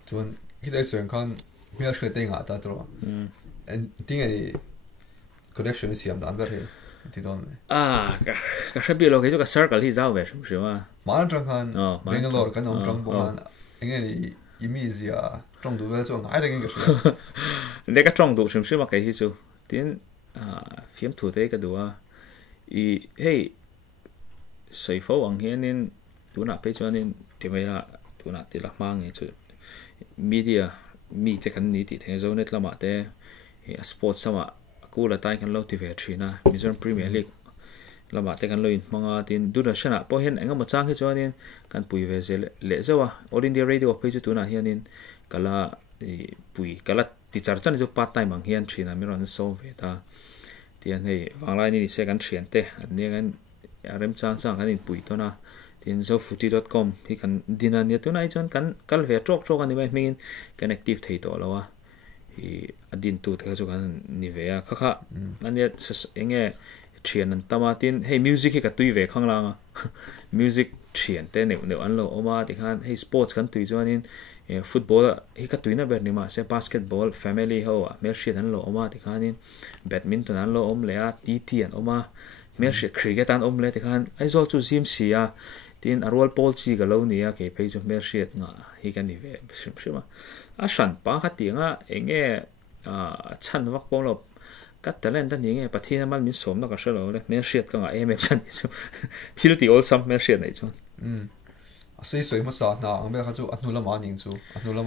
chuan hidai soin khan mi a shkete nga ta tro en ting ai connection siam dan ver he ti don ka shabi lo ke jo ka circle hi zaw ve shim ma ma tang khan Bangalore kan om tang bo han engeni imizia trong du ve so ngai de nge shi le ka trong du shim ma kai hi chu tin phim thu te ka duwa I hey soi fo ang hianin tuna pe chuanin timela tuna ti la mang nge chu media mi te kan ni ti the zo net lama te sports sama kula tai kan lo ti ve thina Mizoram Premier League lama te kan lo in manga tin du da shana po hen engam chang hi chuanin kan pui ve ze le zawa All India Radio pe chu tuna hianin kala pui kala ti char chan chu part time ang hian thina mi ron so ve ta tian hei wanglai ni se kan thian te ani kan rem chang chang kan in pui to na tin zofuti.com hi kan dinan ya tunai chon kan kal ve trok trok ani mai mingin connective thei to lawa hi adin tu the chu kan ni ve a kha ania enge thian an tama tin hey music hi ka tui ve khanglanga music thian te ne an lo oma ti khan hey sports kan tui chuanin football hi ka tuina ber ni ma se basketball family ho a mer shit an lo oma ti khanin badminton an lo om le a TEtea an oma mer shit cricket an om le ti khan ai zol chu sim sia tin arwal pol chi ga lo ni a ke phei chu mer shit nga hi kan ni ve shim shima a shan pa kha tinga enge chan wak pol lo kat talent dan nge pathina mal min som na ka shalo le mer shit ka nga em chan chu thil ti all some mer shit nei chu sei soi ma sa na ang be kha chu anula ma ning chu anula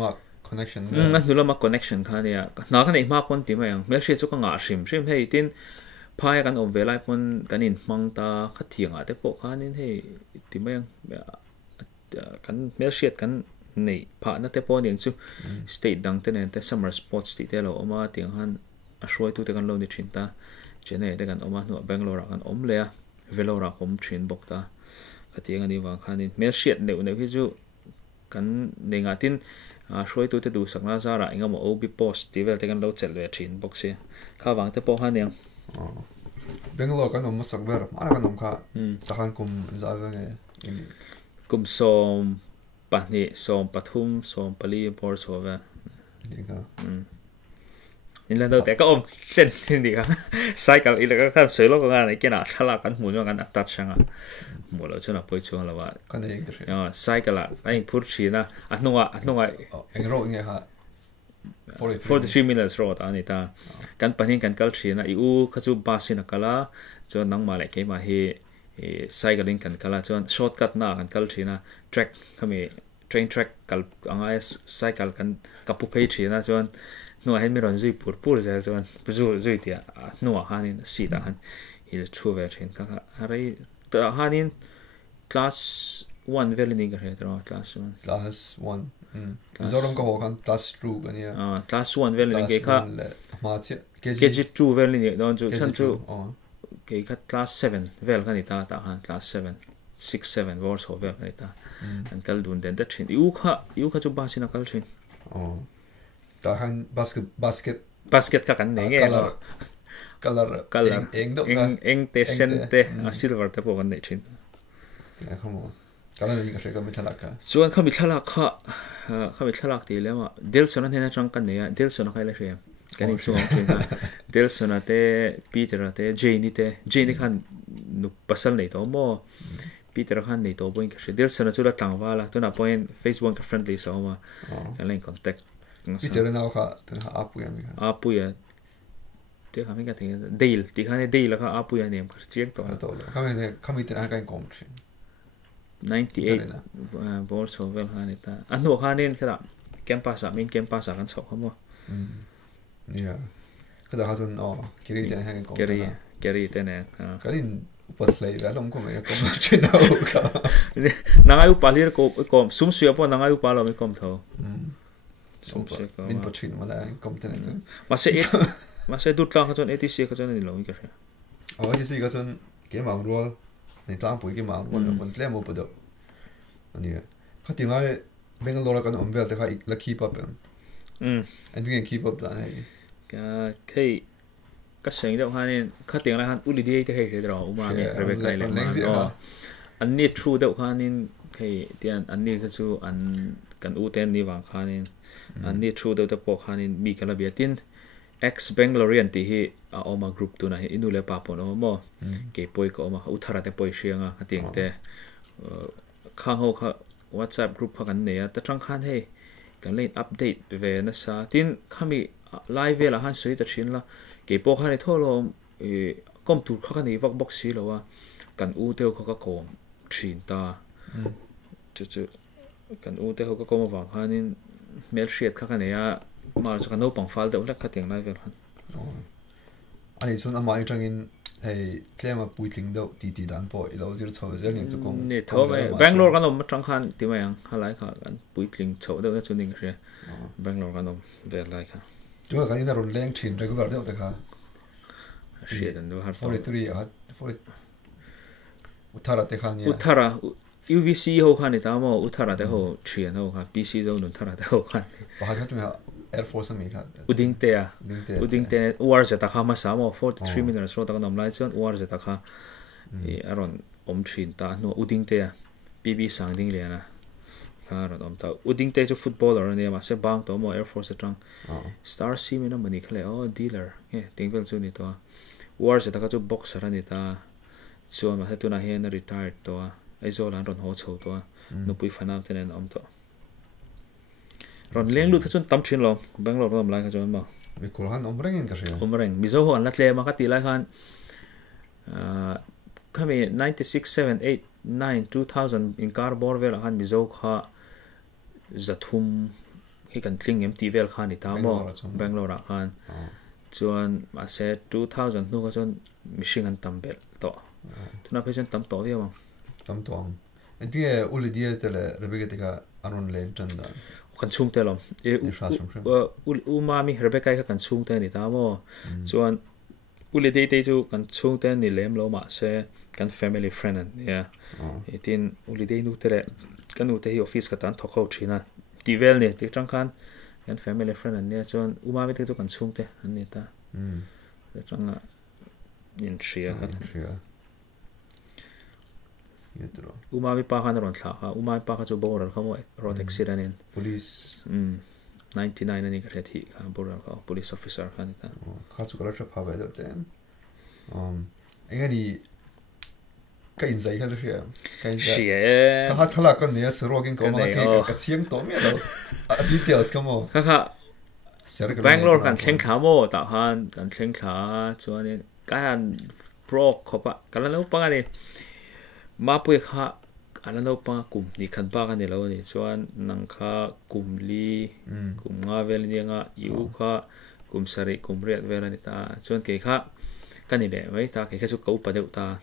connection anula ma connection kha ne na kha nei ma pon ti ma yang mer shit chu ka nga shim hei tin phai kan om velai pon kanin mang ta khathianga te po khanin hei ti ma yang kan mer shit kan nei pha na te pon yang chu state dang te ne te summer sports ti te lo oma tiang han a shroi tu te kan lo ni thin ta chene te kan oma nu Bangalore kan om le a velora kom thin bok ta khating ani wang khanin mer shit neu hi chu kan nenga tin shroi tu te du sakna zara engam ob post ti vel te kan lo chel ve thin bok se kha wang te po han yang Bangalore kan om sak ver ma kan om kha tahan kum za ve nge kum som pahni som pathum som pali por so ve dinga in la do te ka om len tin di ka cycle ila ka kan selo ko nga ke na thala kan mu no kan atat changa mo lo chona poi chung la wa kan nei ya cycle la ai phur china anunga engro nge ha 43 minutes road ani ta kan panin kan kal china I u khachu basin kala cho nang ma le ke ma hi cycling kan kala chuan shortcut na kan kal thina track khami train track kal angai cycle kan kapu phei thina chuan no hen mi ron zui pur zel chuan zui tia no hanin si da han il thu ve thin ka arai ta hanin class 1 velini ka he tro class 1 zorom ka ho kan class 2 kan ya class 1 velini ke kha ma che kg 2 velini don chu chan chu ke kha class 7 vel kan ita ta han class 7 6 7 wars ho vel kan ita an kal dun den da thin yu kha chu ba sina kal thin ta han basket ka kan ne nge color eng te sen te silver te po kan ne thin khamo kala ni ka sheka mi thalak ka chuan khami thalak ti lema delson hena chang kan ne ya delson khai la hre kan ni chuang thin delson te peter te jane khan nu pasal nei to mo peter khan nei to boin ka she delson chu la tangwala to na point facebook friendly so ma kan len contact peter na kha ta apu ya te khami ka thing deal ti khane deal kha apu ya nem khar check to khami te na kan kom 98 balls so well hanita anu hanin kha campus min campus kan chho khamo yeah kada hazon kiri te na kan kom kiri te na kalin upaslai ba lom ko me kom china ka nangai upalir ko kom sum suya po nangai upalo me kom tho sum min pachin mala kom te na mase dutla kha chon etc kha chon ni lo mi ka he etc ka chon ke mang rol nei tang pui ke mang mon tle mo podo ani kha tingai Bangalore kan omvel te kha la keep up and then keep up la nei ka kai ka seng deuh hanin kha ting la han holiday te hei ro uma mi Rebecca le an ni through deuh hanin hei tian an ni kha chu an kan u ten ni wang khanin an ni through deuh te po khanin mi kala biatin ex Bangalorean ti hi oma group tu na hi inule pa pon mo ke poi ko ma uthara te poi hrianga ating te khang ho kha WhatsApp group kha kan ne ya ta tang khan he kan lein update ve na sa tin khami live la han sui ta thin la ke po kha ni tholo kom tu kha ni vak box si lo wa kan u te kha ka kom thin ta chu kan u te ho ka kom wa khanin mail sheet kha ka ne ya mar chu kan no pang fal de la kha ting lai vel han ani chun amai tangin hei klema puitling do ti dan po ilo zir chho zel ni chu kom ne tho me Bangalore kan om tang khan ti mai ang khalai kha kan puitling chho de na chu ning hre Bangalore kan om ve lai kha chu kan ina ron leng thin regular de ta kha shit and do har 43 uthara te khan ya uthara UVC ho khan ni ta mo uthara te ho thrian ho kha PC zo nun thara te ho khan ba kha tu Air Force mi kha uding te war zeta kha ma sa mo 43 minutes ro ta kan om lai chon war zeta kha aron om thin ta no uding te PB sang ding le na kha ron om ta uding te chu footballer ne ma se bang to mo Air Force atang Star C mi na mani khle dealer tingvel chu ni to war zeta ka chu boxer ani ta chuan ma he tu na he na retired to ai zo lan ron ho chho to no pui fanam ten en om to ron leng lu thachun tam thin lo Bangalore rom lai kha chon ma mi kol han omreng in ka ria omreng mi zo ho an la tle ma ka ti lai khan khami 96 7 8 9 2000 in car bor vel han mi zo kha zathum hi kan tling empty vel khan ni ta mo Bangalore khan chuan ma se 2000 nu ka chon mishing an tam bel to tuna pe chon tam to ve ma tam to en tie uli die tele Rebecca te ka anon len chan da kan chung te lom uma mi Rebecca ka kan chung te ni ta mo chuan uli dei te chu kan chung te ni lem lo ma se kan family friend an ya etin uli dei nu tere kan u te hi office ka tan thokho thina tivel ne te chang khan kan family friend an ne chuan uma mi te chu kan chung te an ni ta changa in shia uma mi pa khan ron thla kha uma pa kha chu boral kha mo road accident in police 99 ani ka thi kha boral kha police officer khan ta kha chu kala tra pha ba de tem engani ka in zai kha le shia ka thala kan ne sro kin ko ma te ka chiang to me lo details ka mo kha Bangalore kan thleng thla mo ta han kan thleng thla chuan kan pro khopa kan lo pa ani má bùi khá anh đâu pa cùng đi khăn ba cái này lâu này chuan nang khá cùng li cùng ngã về lên ngã yếu khá cùng sari cùng riết về lên ta chuan cái khá cái này đấy mấy ta cái khá chút cấu pa đều ta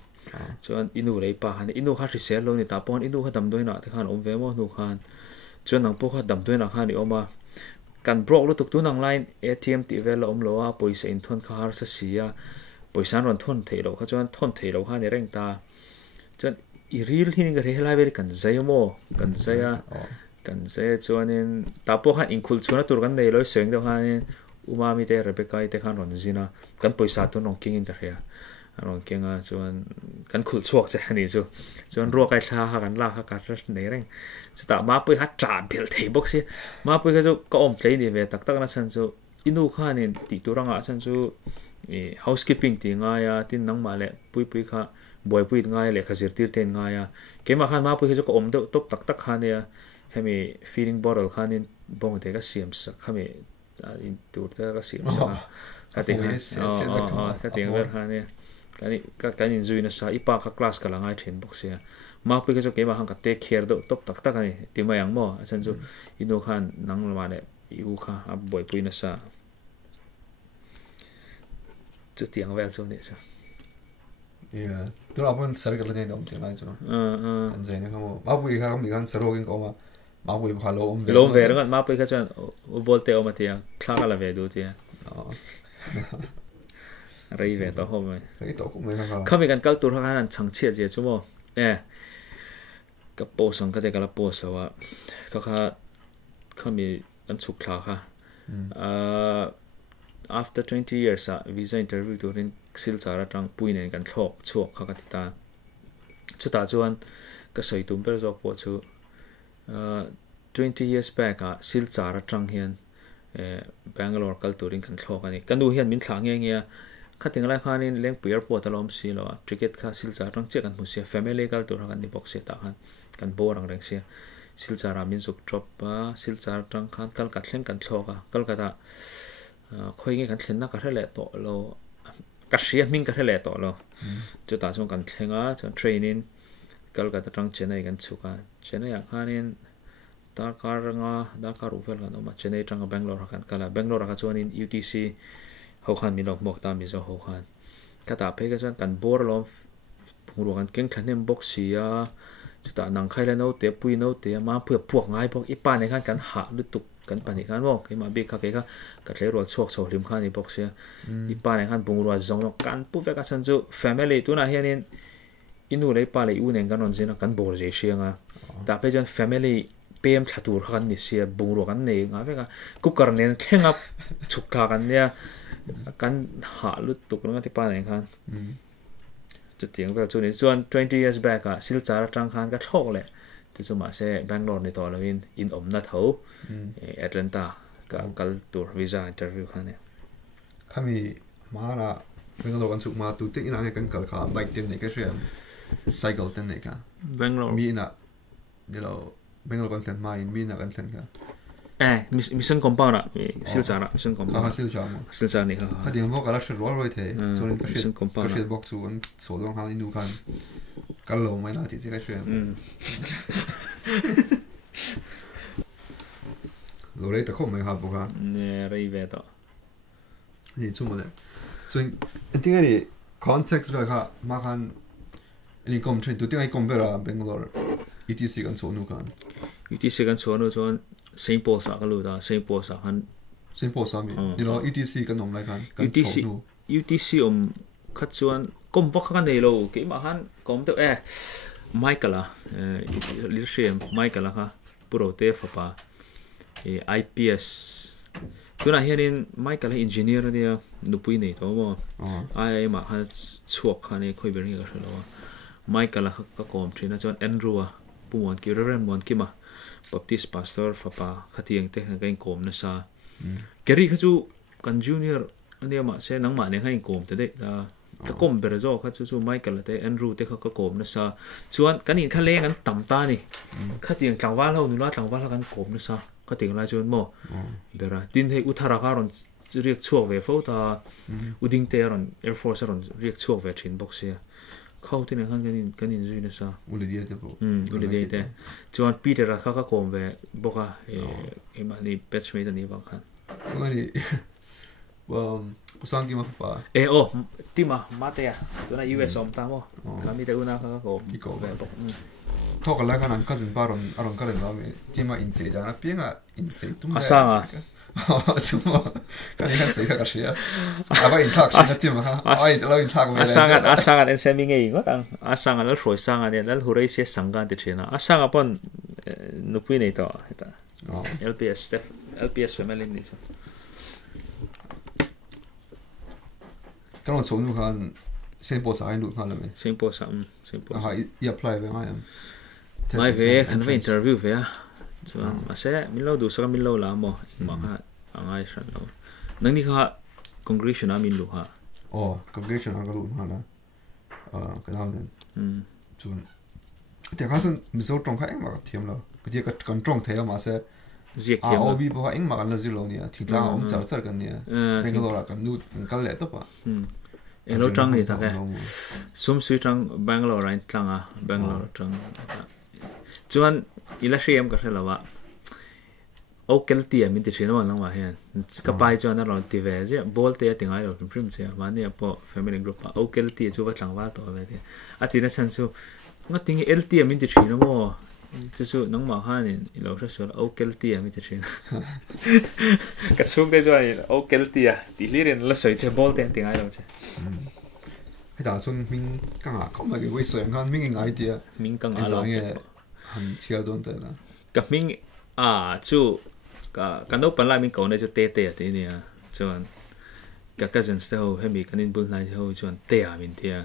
chuan inu lấy pa han inu khá resell lâu này ta pon inu khá đầm đôi nọ thì khăn ôm về mò nu khăn chuan nang po khá đầm đôi nọ khăn đi ôm à kan brok lo tuk tu nang line ATM ti ve lo om lo a poisa in thon kha har sa sia poisa ron thon thei lo kha chuan thon thei lo kha ne reng ta chuan i real hin ga re lai ve kan zai mo kan zai chuan in ta po kha in khul chuna tur kan nei lo seng do kha in umami te rebecca te khan ron zina kan poisa tu nong king in ka ria rong king a chuan kan khul chuak che ani chu chuan ro kai thla ha kan la kha ka nei reng so ta ma pui hat tra bel thei box si ma pui ka jo ka om tlei ni ve tak tak na san chu inu kha nin ti turanga san chu housekeeping ti nga ya tin nang ma le pui kha boy pui nga le khazir tir ten nga ya ke ma khan ma pui ka jo ka om do top tak tak kha ne ya hemi feeding bottle khan in bong te ka siam sa khame in tur ta ka siam sa ka te ka te ver kha ne ka in zuina sa ipa ka class ka la ngai then box ya ma pui ka jo ke ma hang ka take care do top tak tak ani ti ma yang mo asan chu inu khan nang ma le iu kha a boy pui na sa chu tiang vel chu ni sa yeah tu la pon sar ka la nei dom ti lai chu an zai na ka mo ma pui kha mi kan saro kin ko ma pui kha lo ve ran ma pui ka chuan u bol te o ma ti thla ka la ve du ti rei ve to hom rei to cũng mấy thằng khami kan kal tur han chang che je chu mo ka po sang ka te ka la po sa wa ka kha khami an chuk thla kha after 20 years visa interview during sil chara tang puin en kan thlok chuak kha ka ti ta chuta chuan ka soi tum per jok po chu 20 years back sil chara tang hian Bangalore kal turin kan thlok ani kanu hian min thla nge nge khating lai khanin leng pier po talom si lo cricket kha sil chara tang che kan mu se family kal tur kan ni box se ta khan kan bo rang reng se sil chara min zuk drop pa sil chara tang khan kal ka thleng kan thloka kal ka ta khoi nge kan thlen na ka hrele to lo ka hria ming ka hrele to lo chu ta chung kan thlenga chon training kal ka ta tang chennai kan chuka chennai khanin Dakar uvel kan oma Chennai tang Bangalore kan kala Bangalore ka chuan in UTC ho khan mi lok mok ta mi zo ho khan ka ta pe ka chuan kan bor lom pungru kan keng thanem box sia chuta nang khai la no te pui no te ma phu puak ngai bok ipa ne khan kan ha lu tuk kan pani khan mo ke ma be kha ke kha ka tle ro chok so lim khan ni box sia ipa ne khan pungru zong no kan pu ve ka chan chu family tu na hianin inu le pa le u nen kan on jena kan bor je sianga ta pe jan family PM thatur khan ni sia bungro kan nei nga ve ka cooker nen thleng up chuk tha kan nia kan ha lu tuk nga ti pa nei khan chu tiang vel chu ni chuan 20 years back sil chara tang khan ka thok le tu chu ma se Bangalore ni to lovin in om na tho Atlanta ka kal tur visa interview khan ne khami ma na Bangalore kan chuk ma tu te ina kan kal kha bike ten nei ka shriam cycle ten nei ka Bangalore mi na dilo Bangalore kan thlen ma in mi na kan thlen ka mission compound sil chara mission compound sil chara ni ha ding mo kala shro roi the chorin mission compound ka box chu an so long han inu kan kal lo mai na ti ka shriam lo rei ta khom mai ha bo ka ne rei ve to ni chu mo le so ting ani context la ka ma kan ani kom train tu ting ai kom bera Bangalore ETC kan so nu kan ETC kan so nu chuan Saint Paul sa ka lu da Saint Paul sa han Saint Paul sa mi you know ETC kan nom lai kan UTC khat chuan kom bok kha nei lo ke ma han kom to Michael leadership Michael kha puro te fa pa IPS tuna hianin Michael engineer nia nupui nei to mo ai ma ha chuak kha nei khoi ber ni ka hlo Michael ka kom thina chuan Andrew puan ki reverend mon ki ma Baptist pastor fa pa khatiang te ka kom na sa keri kha chu kan junior ania ma se nang ma ne hai kom te de ka kom ber zo kha chu Michael te Andrew te kha ka kom na sa chuan kanin kha leng an tam ta ni khatiang tlangwa lo nu la tlangwa la kan kom na sa khatiang la chuan mo bera tin hei uthara ka ron riek chuak ve fo ta uding te ron Air Force ron riek chuak ve thin box sia khâu thế này hơn cái nhìn duy là sao uli dia te bo uli dia te chuan Peter ra kha kom ve boka em ani batchmate ani wang khan ngani pusang ki ma pa tima mate ya tu na US om ta mo kami te una kha ko ve bok thok la kan an cousin baron aron kalen la me tima in che da na pinga in che tum asanga suma kan ina sei ka shia aba in thak shina tima ha ai lo in thak me asanga en semi nge ngot ang asanga lo roi sanga ne lal hurei se sangan te chena asanga pon nupui nei to eta LPS family ni so kan on sonu kan sen po sa lu kan la me sen po sa ha I apply ve mai am mai ve kan ve interview ve chuan ma se min lo du sa min lo la mo ma ha angai san lo nang ni kha congregation a min lu ha congregation a ga lu ha la kan ha den chuan te ka san mi zo tong kha eng ma thiam lo ke ka kan tong the ma se ziek thiam a obi bo eng ma kan la zilo ni thi tlang om char kan ni Bangalore kan nu kan le to pa elo tang ni ta ke sum sui tang Bangalore rain tlang a Bangalore tang chuan E.L.H em ka hela wa okelti min ti chena wan lang wa hian ka pai chuan a ron ti ve je bol te tingai ro prim che wa ne po family group pa okelti chu wa tlang wa to ve ti a ti na chan chu ngating LT min ti chena mo chu nang ma ha ni E.L.H so okelti min ti chena ka chung te chuan okelti ti liren la soi che bol te tingai ro che da chun min ka nga khom ma ge wei soi ngan min ngai idea min kang a lo han chiar don te la ka min chu ka no pan la min ko ne chu te te ni chuan ka cousins te ho hemi kanin bul nai ho chuan te min thia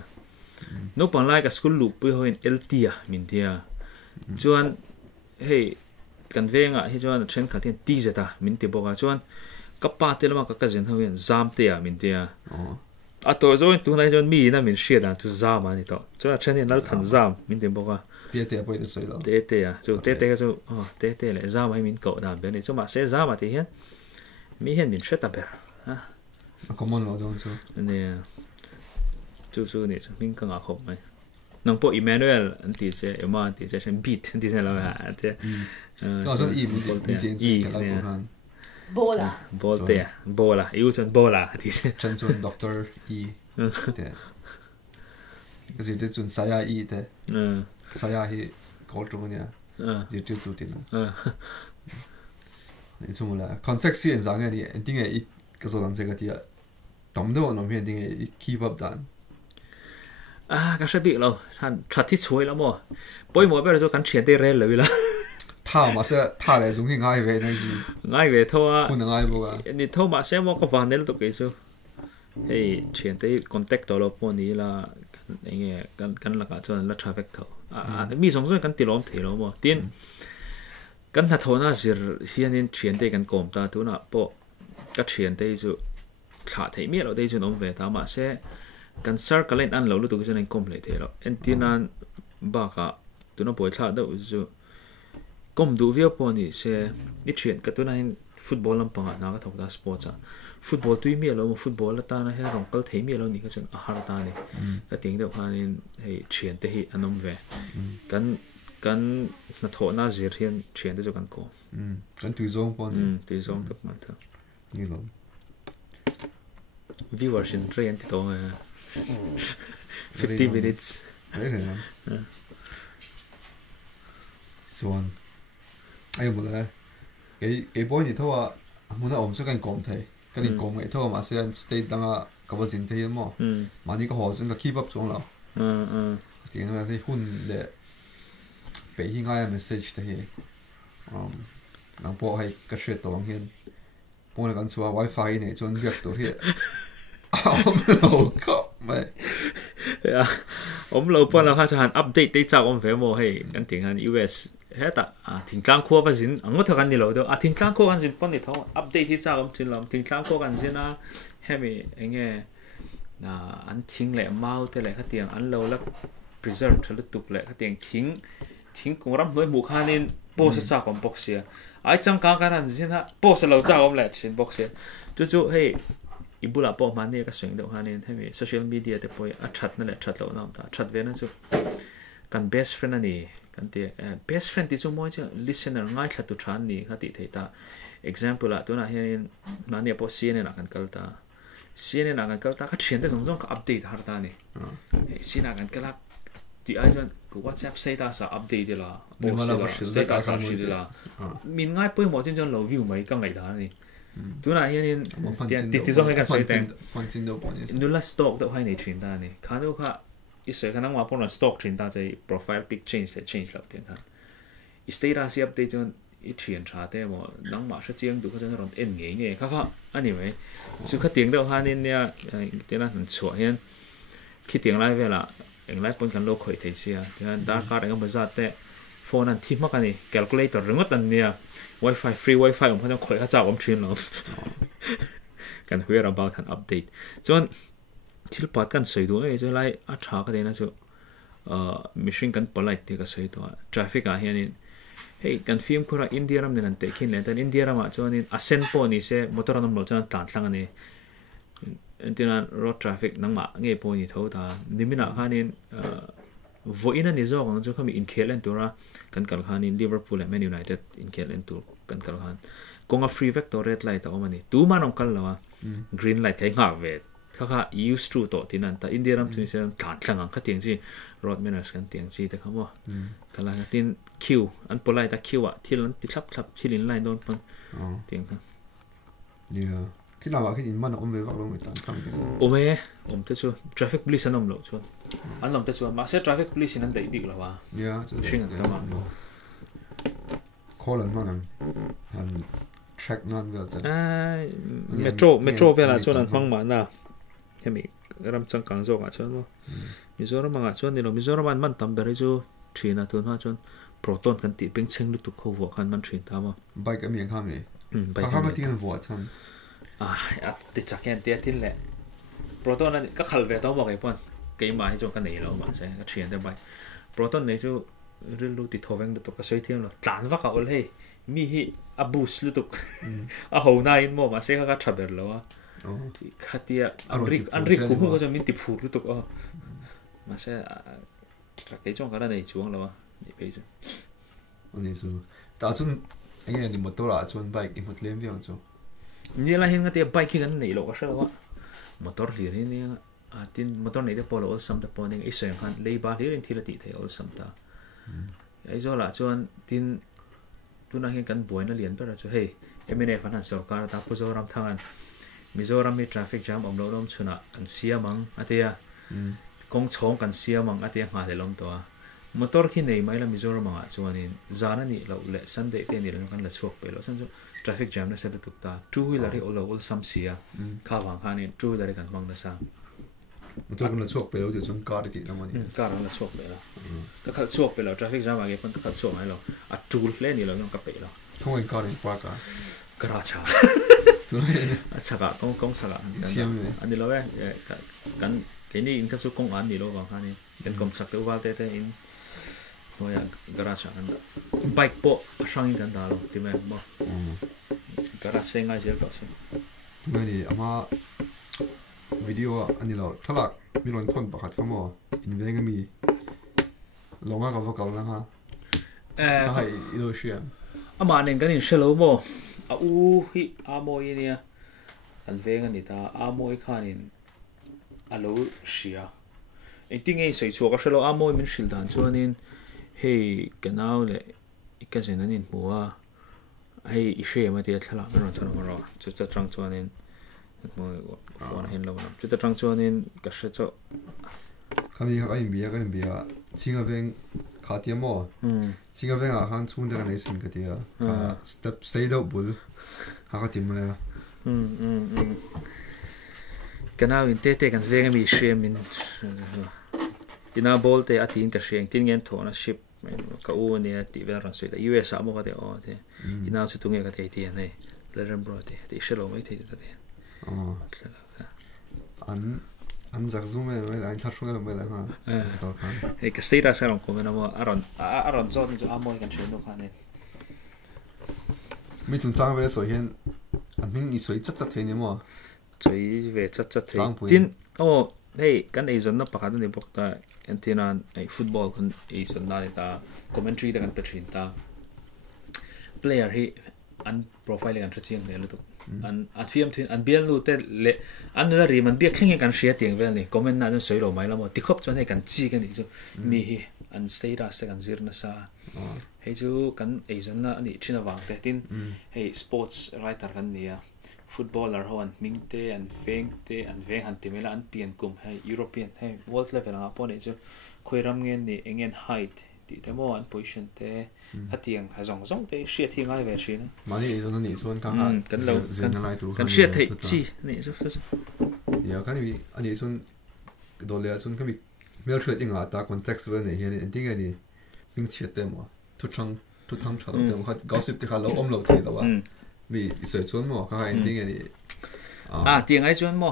no pan la ka school lu pu ho in LT min thia chuan hey kan venga hi chuan thren kha tin ti zeta min ti boka chuan ka pa te lama ka cousin ho in zam te min thia a to zo in tu nai chuan mi na min shia da tu Zama ni to chuan thren in lal than zam min ti boka te poi de soi lo te chu te chu te le Zama min ko da be ni chu ma se Zama ti hian mi hian min sheta ber ha common lo don chu ne chu ni chu min ka nga khop mai nang po Emmanuel an ti che Emma ti che chen beat ti che la ha teก็ส่วนอีมันเป็นจริงๆกันแล้วกันbola you chon bola ti che ฉันส่วนดรอีแต่ก็สิได้ส่วนสายอีแต่สายที่กอลตรงเนี่ยจะจุดจุดนี้นี่สมมุติละ context 现上嘅啲定係個數量這個啲啊抌到我諗片定係 keep up danก็ใช่บิ๊กเราท่านชัดที่สวยแล้วมั้งปอยหมอไปเราจะกันเชียนได้เร็วเลยละท่ามาเสียท่าเลยตรงที่ง่ายเว้ยนั่นคือง่ายเว้ยเท่าว่าคุณง่ายบ่กันนี่เท่ามาเสียมันก็ฟังได้แล้วตัวกี่ชั่วเฮ้ยเชียนได้ contact ตัวเราพวกนี้ละอย่างเงี้ยกันละก็จนละ traffic เท่ามีสองส่วนกันตีล้อมเถียงมั้งทีนกันถ้าเท่าน่าจะเฮียนี่เชียนได้กันกลมตาตัวน่ะพอก็เชียนได้จู่ขาดเทียมเราได้จู่น้องเวทามาเสียกันซาร์ก็เล่นอันเรารู้ตัวก็จะเล่นกลมเลยเท่าเอ็นทีนั้นบ้าก็ตัวน่ะปล่อยขาดได้จู่กลมดูวิวปอนี่เสียนี่เชียนก็ตัวนั้นฟุตบอลลำพังน่าก็ทำได้สปอร์ตจ้ะฟุตบอลตัวมีเราฟุตบอลละตานะเฮ้ยรองก็เทียมเรานี่ก็จะอาหารตานี่ก็เตียงเดียวกันนี่ให้เชียนได้ให้อันน้องเวกันนัทโหน่าจะเรียนเชียนได้จากกันก่อนกันตุยซงปอนตุยซงตับมาเถอะนี่หรอวิวว่าฉันเรียนที่ตรง50 minutes ได้เลยนะส่วนไอ้หมดเลยไอ้บอยนี่เท่าว่ามันน่าอมสักกันกลมไทยกันนี่กลมไอ้เท่าว่ามาเสียนสเตทตั้งอ่ะกับว่าสินเทียนมั้งมานี่ก็หอจนก็คีบอัพส่งเราทีนี้ว่าที่หุ่นเด็ไปที่ง่ายเมสเซจที่หลังพอให้กระเช็ดตัวเห็นพวกนั้นชัวร์ Wi-Fi เนี่ยจนเรียกตัวที่ไม่รู้ก็ไม่ผมเราพอเราค่ะจะหันอัปเดตได้จากผมเฟรมให้กันถึงหัน US เฮ้ยแต่ถึงกลางขั้วกันสิอังก็เท่ากันนี่เราเดี๋ยวถึงกลางขั้วกันสิปนที่ท้องอัปเดตที่จากผมถึงเราถึงกลางขั้วกันสินะให้มีอย่างเงี้ยอันทิ้งแหละเมาแต่แหละเขาเตียงอันเราแล้ว preserve ทะลุตุกแหละเขาเตียงทิ้งกงรำด้วยหมู่ข้านี่โพสจากผมบอกเสียไอ้จังกลางกันสินะโพสเราจากผมแหละสิบอกเสียจู่ๆให้ ibula po man ne ka swing do hanin hemi social media te poi a chat na le chat lo nam ta chat ve na chu kan best friend ani kan te best friend ti chu moi chu listener ngai thla tu than ni kha ti thei ta example la tu na hian na ne po CNN na kan kalta CNN na kan kalta ka thian te jong jong ka update har ta ni CNN kan kala ti ai jon ku WhatsApp status update la status la min ngai poi mo chen jon lo view mai ka ngai da ni tu na hian ti zong ka sai ten nu la stock do hai nei thin da ni khanu kha isoi kana ma pon stock thin ta chai profile pic change la ten kha status update jon i thian tha te mo nang ma sha chiang du kha jon ron en nge kha anyway chu kha tiang do hanin nia te na han chua hian khi tiang lai vela eng lai pon kan lo khoi thei sia tian da ka reng ma za te phone an thi ma ka ni calculator ringot an nia wifi free wifi om phan khoi kha cha om thin lo kan hear about an update chon thil pat kan soi do e chu lai a tha ka de na chu mission kan polite te ka soi to traffic a hian hey kan film khura India ram nan te khin ne tan India ram a chuan in asen po ni se motor nam lo chuan tan thlang ani entina road traffic nang ma nge po ni tho ta nimina khanin voina ni zo ang chu khami in khelen tura kan kal khanin Liverpool and Man United in khelen tu kan kal khan konga free vector red light ta omani tu ma nong kal lawa green light thai nga ve kha used to to tinan ta India ram chu se tan thlang ang kha tiang chi road manners kan tiang chi ta khamo kala tin queue an polai ta queue a thil an ti thlap thilin line don pon tiang kha yeah khi nào khi in man om ve vak lo mai tan khang ome om te chu traffic police anom lo chu an lom te chu ma se traffic police in an dei dik lawa yeah sing an tama call an man an track nan ve ta metro vela chu an hmang ma na hemi ram chang kang zo ga chu Mizoram nga chuan ni lo Mizoram an man tam beri chu thina tun ha chuan proton kan ti peng cheng lu tu kho wa khan man thin ta ma bike am yang kham ni kha ma ti kan wa cham ti chaken te tin le proton an ka khal ve to mo kai pon ke ma hi chu kan nei lo ma se ka thian te bike proton nei chu ril lu ti thoveng lu tu ka soi thiam lo tlan wa ka ol he mi hi a boost lu tu a ho na in mo ma se ka thaber lo wa khatia anrik ku ko cha min ti phur lu tu mà sẽ cái trong cái này chuông là để bây giờ anh ấy chú ta chun anh ấy đi motor à chun bike đi một lem vậy chú như là hiện cái bike khi cái này lo cái sao motor liền này tin motor này để polo all some để polo này iseng han lấy ba liền thì là tỷ thấy all some ta ấy do là chuan tin tu na hiện cái buổi nó liền bây giờ chú hey Emmanuel phản hành sở cả ta Mizoram thang an Mizoram mi traffic jam om lo lom chuna an sia mang atia kong chong kan sia mang atia nga le lom to motor khi nei mai la Mizoram ma chuanin zana ni lo le Sunday te ni lo kan la chuak pe lo san traffic jam na se tu ta two wheeler ri olo ol sam sia kha wang khanin two wheeler kan mang na sa motor kan la chuak pe lo de chun car ti lamani car la chuak pe la ka khal chuak pe lo traffic jam age pon ka chuak ai lo a tool le ni lo yong ka pe lo thong car in park a kara cha chaka kong sala ani lo kan cái này in cái số công án gì đó vào ha này cái công sắc tự vào thế in thôi à garage anh bike bộ sang in đó rồi thì mình bỏ garage ngay dưới đó xem cái này ama video anh lo thalak mi lon thon pakhat kamo in veng mi longa ka vokal na ha hai illusion ama nên cái này slow mo hi amo ini ya kan veng ani ta amo khanin alo shia eting ei sei chuak a shelo amoi min shil dan chuanin hei kanau le ikazen anin muwa hei ishe ma te thala ron thana ro chu cha trang chuanin moi phone hen lo na chu cha trang chuanin ka she cho kami ha ai bia chinga veng khatia mo chinga veng a han chun da nei sin ka tia step sei do bul ha ka tim ma kanau in te kan veng mi shem in ina bolte atin ka sheng tin ngen thona ship ka u ne ti ver ran soi da US amo ka te o te ina chu tunge ka te ti nei leram bro te shelo mai te da te an zak zoom mai ein thar shunga mai la ha e ka sei da sa ron ko na mo aron zot ni amo kan chen no ka ne mi chung chang ve so hian an ming ni soi chat chat the ni mo chơi về chắc chắc thấy tin hey kan Asian na pakhat ni bok ta antina ai football kan Asian na ta commentary da kan ta thin ta player hi an profile kan chiang ne lu an atfiam thin an bial lu te le an la ri man biak kheng kan share tiang vel ni comment na jan soi lo mai la mo tikhop chon he kan chi kan ni chu mi hi an status kan zir na sa hey chu kan Asian na ani thina wang te tin hey sports writer kan nia footballer ho an mingte an veng han timela an pian kum hey European hey world level nga pon chu khoiram ngen ni engen height ti demo an position te hatiang ha zong te shia thi ngai ve shin mani Asian ni chuan ka kan lo kan shia thei chi ni chu ya kan bi ani chuan dole chuan kan bi mel thret inga ta context ve nei hian ending ani ming chiat te mo thu thang chalo te mo gossip te kha lo om lo thi lo wa mi isoi chuan mo ka ending ani tiang ai chuan mo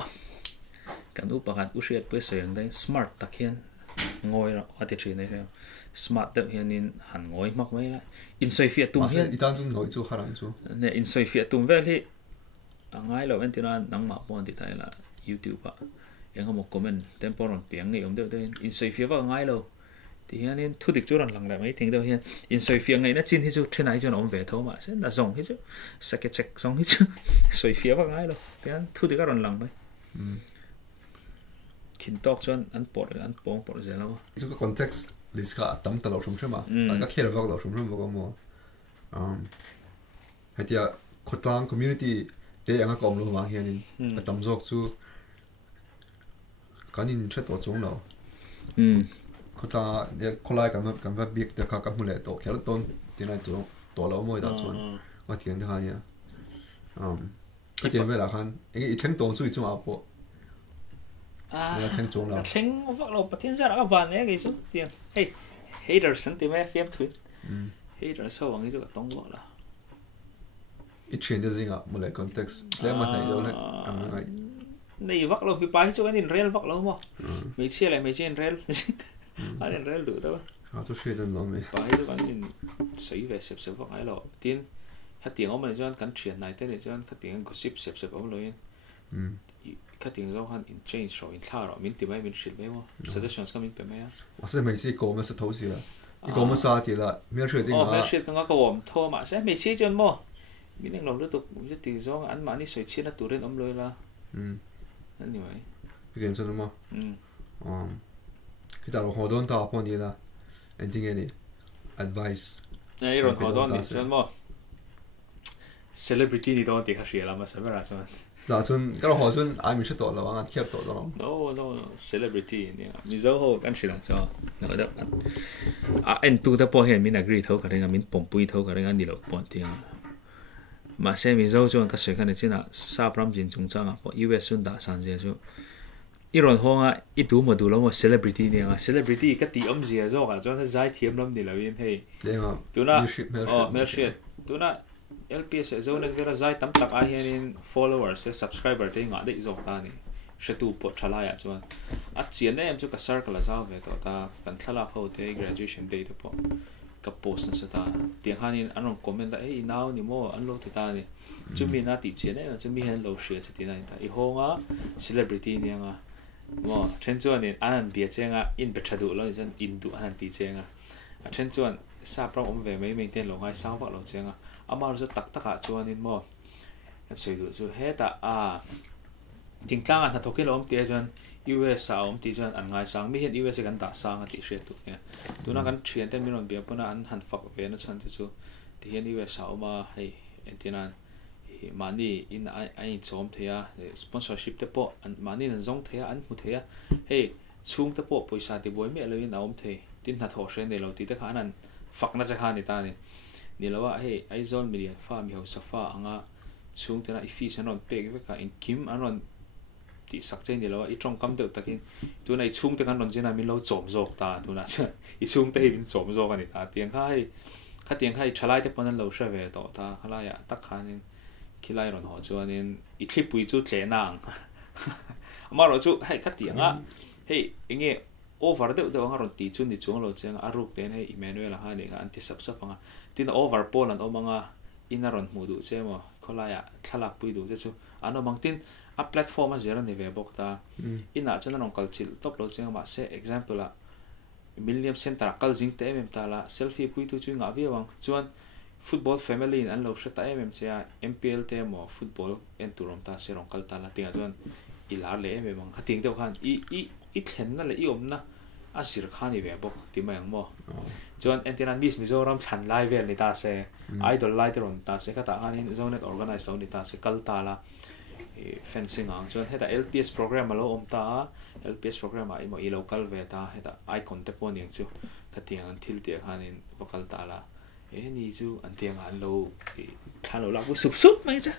kan u pakhat u hriat pui soyang dai smart takhian ngoi ra ati thi nei smart te hianin han ngoi mak mai la in soi fia tum hian itan chun ngoi chu kharang chu ne in soi fia tum vel hi angai lo entina nang ma pon ti tai la YouTube pa yang mo comment temporon piang ngi om de in soi fia wa ngai lo ti hianin thu dik chu ran lang la mai thing do hian in soi fia ngai na chin hi chu thenai chon om ve tho ma sen da zong hi chu sake check zong hi chu soi fia wa ngai lo tian thu dik ran lang mai kin tok chon an pong por ze la chu ka context lis ka tam ta lo shum shuma ka khel vak lo shum ko mo hatia khotlang community te anga kom lo ma hianin atam jok chu kanin che to chung lo khota de kholai kan va bik te ka mule to khel ton tinai to lo mo da chuan wa tian de ha ya ka tian ve la khan e theng to chu chu a po theng chung la theng vak lo pathin za ra van ne ge chu tian hey haters san ti me fiam thut haters so wang chu ka tong lo la it train de zinga mule context le ma nai do le ngai nei vak lo fi pai chu kan in real vak lo mo me chia le me chen real anh real được đâu tôi suy đoán nó mấy bài đó anh nhìn sấy về sẹp sẹp vọng ai lo tiên hát tiếng ông mình cho anh cắn chuyện này thế này cho anh hát tiếng gossip sẹp sẹp ông rồi hát tiếng giao han in change rồi in thà rồi mình tìm ai mình shit mấy mà suggestions cái mình phải mấy á我是每次搞么是偷袭了你搞么啥的了没有确定啊没有确定啊个我们偷嘛现在每次就么mình đang làm được tục mình sẽ tiếng giao anh mà đi sấy chiên là tụi đến ông rồi là anh như vậy cái chuyện sao mà kita lo hodon ta pon ni la ending any advice nei ron hodon ni chon mo celebrity ni don ti kha shia la ma sa ra chon da chun ka ho chun ai mi che to la wang kher to lo no celebrity ni mi zo ho kan shilang cho no da en tu da po hen min agree tho ka renga min pompui tho ka renga ni lo pon ti ma se mi zo chon ka se khan ni china sa pram jin chung chang a po US sun da san je chu iron honga itu modu lo celebrity ni nga celebrity ka ti om zia zo ka chon zai thiam lam ni lo yin hei tuna membership tuna LPS zo na vera zai tam tak a hian followers se subscriber te nga dei zo ta ni shetu po thala ya chuan a chian em chu ka circle za ve to ta kan thala kho te graduation day te po ka post na sa ta tiang hanin anong comment da ei now ni mo an lo ti ta ni chumi na ti chian em chumi han lo share chati na ta I honga celebrity ni nga mo chen chuan in an bia chenga in bethadu lo jan in du han ti chenga a chen chuan sa prong om ve mai meng ten lo ngai sang wa lo chenga amar zo tak taka chuan in mo a chei du chu he ta a tingtlang an thoke lo om te jan US sa om ti jan an ngai sang mi hen US kan da sang a ti hre tu ya tuna kan thian ten miron bia puna an han fak ve na chan chu ti hen US sa oma hei entinan mani in ai chom thea sponsorship te po an mani nan zong thea an mu thea hey chung te po poisa ti boi me lo in aom the tin na tho hre ne lo ti te khan an fakna cha kha ni ta ni lawa hey ai zone million fa mi ho safa anga chung te na ifi sanon pe ve ka in kim anon ti sak chen ni lawa I trong kam de takin tu nai chung te kan ron jena mi lo chom jok ta tu na cha I chung te hin chom jok ani ta tiang kha hai chalai te pon an lo sha ve to ta khala ya tak khanin kilai ron ho chuanin I clip pui chu tle nang amaro chu hai kha tianga hey enge over de nga ron ti chu ni chung lo chang aruk ten hey Emmanuel ha ni ga anti sap anga tin over polan omanga inaron mudu chemo kholaya thalak pui du chu ano mangtin a platform a zero ni ve bok ta ina chana nong kal chil top lo chang ma se example a Milliam Center kal jing te em ta la selfie pui tu chu nga viawang chuan football family in an lo hre ta em cha MPL te mo football en turom ta se rong kal ta la tinga chuan ilar le em mang hating deuh khan i thlen na le i om na a sir khani ve bok ti mang mo chuan entinan mis mizoram than lai vel ni ta se idol lai te ron ta se ka ta anin zone organize on ni ta se kal ta la fencing ang chuan heta LPS program alo om ta LPS program a imo i local ve ta heta icon te pon yang chu thatiang an thil te khanin lokal ta la ni chu an tiang an lo khan lo la bu sup sup mai cha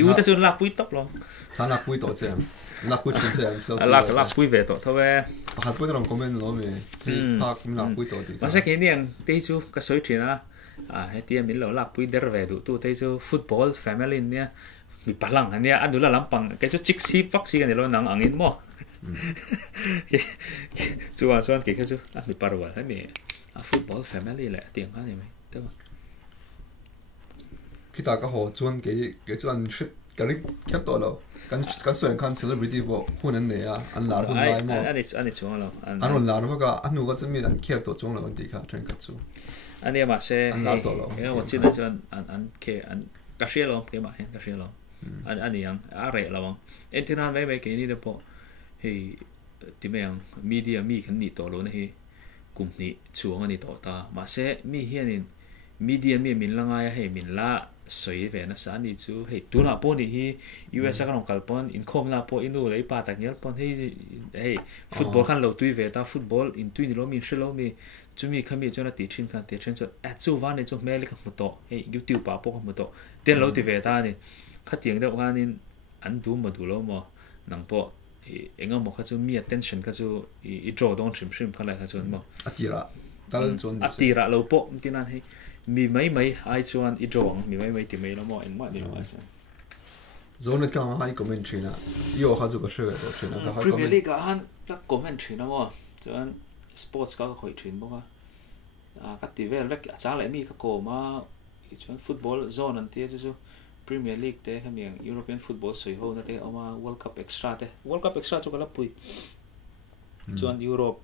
yu ta chun la pui top lo ta la pui to chem la pui chen chem la pui ve to thawe hat pui rom comment lo me pak la pui to ti ma sa ke niang te chu ka soi thina hetia min lo la pui der ve du tu te chu football family nia mi palang ania adula lampang ke chu chik si pak si kan lo nang angin mo chuan ke chu mi parwa ha mi football family le tiang ka ni mai te ba kita ka ho chuan ke chuan shit ka ri kep to lo kan soen kan celebrity bo hunan ne ya an lar hun lai mo ani chuan lo an ron lar ba ka anu ka chumi an kher to chung lo an ti kha tren ka chu ani ma se an lar to lo ya wo chin na chuan an ke an ka shia lo ke ma hen ka shia lo ani yang are lo entinan mai ke ni de po hei ti meng media mi kan ni to lo na hi kum ni chuang ani to ta ma se mi hianin media mi min langa ya hei min la soi ve na sa ni chu hei tu na po ni hi US ka rong kal pon in khom la po inu lei pa tak nyal pon hei football khan lo tui ve ta football in tui ni lo min shelo mi chumi khami chona ti thin khan te chen cho a chu wa ni chu mel ka mu to hei YouTube pa po ka mu to ten lo ti ve ta ni khatiang de wanin an du ma du lo mo nang po engam mo kha chu mi attention kha chu I draw down shim khala kha chu mo atira tal chon atira lo po tinan hei mi mai ai chuan I drawang mi mai ti mai lo mo en ma ni lo sa zone ka hai commentary na yo ha chu ka share to chena ka ha Premier League han la commentary na mo chuan sports ka khoi thin bo ka ka ti vel vek cha le mi ka ko ma chuan football zone an ti chu Premier League te kamiang European football soi ho na te oma World Cup extra chu kala pui chuan Europe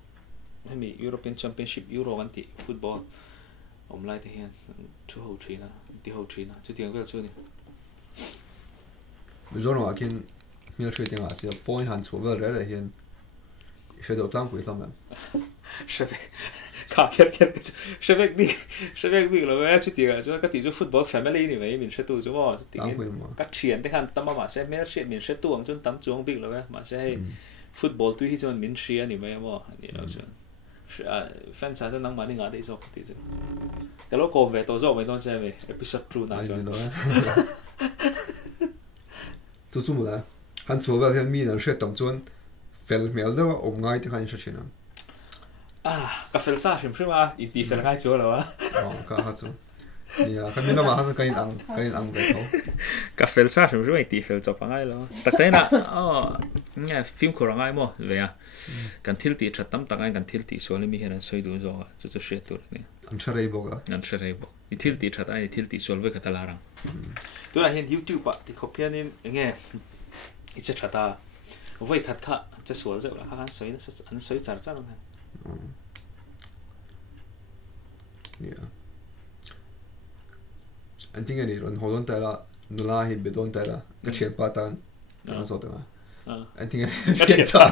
hemi European Championship Euro anti football omlai te hian chu ho thina ti ho thina chu tiang vel chu ni zone wa kin mil thre ting a sia point han chu vel re hian shadow tang pui tam shave ka shave mi lo ya chu ti ga chu ka ti chu football family ni mai min she tu chu mo ti ka thian te khan tam ma se mel she min she tu ang chun tam chung big lo ya ma se football tu hi chon min shia ni mai mo ni lo chu fan sa nang ma ni nga de so ti chu ka lo ko ve to zo mai don se me episode 2 na chu tu chu mu la han chu vel hian mi na she tam chuan fel mel da om ngai ti khan she china ka fel sa shim shima I ti fel ngai chu lo wa ka ha chu ya kan min ma ha kan ang ve to ka fel sa shim shima ti fel chop ngai lo tak tai na nge film ko ngai mo ve ya kan thil ti thatam tangai kan thil ti so le mi heran soi du zo chu she tur ni an tharei bo ga an tharei bo I thil ti that ai thil ti sol ve ka talarang tu la hin YouTube pa ti khopian in nge I che thata voi khat kha che sol ze la khan soi na an soi char char na yeah anh think ani ron holon ta la nula hi bedon ta la ka chen pa tan na so ta anh think chen ta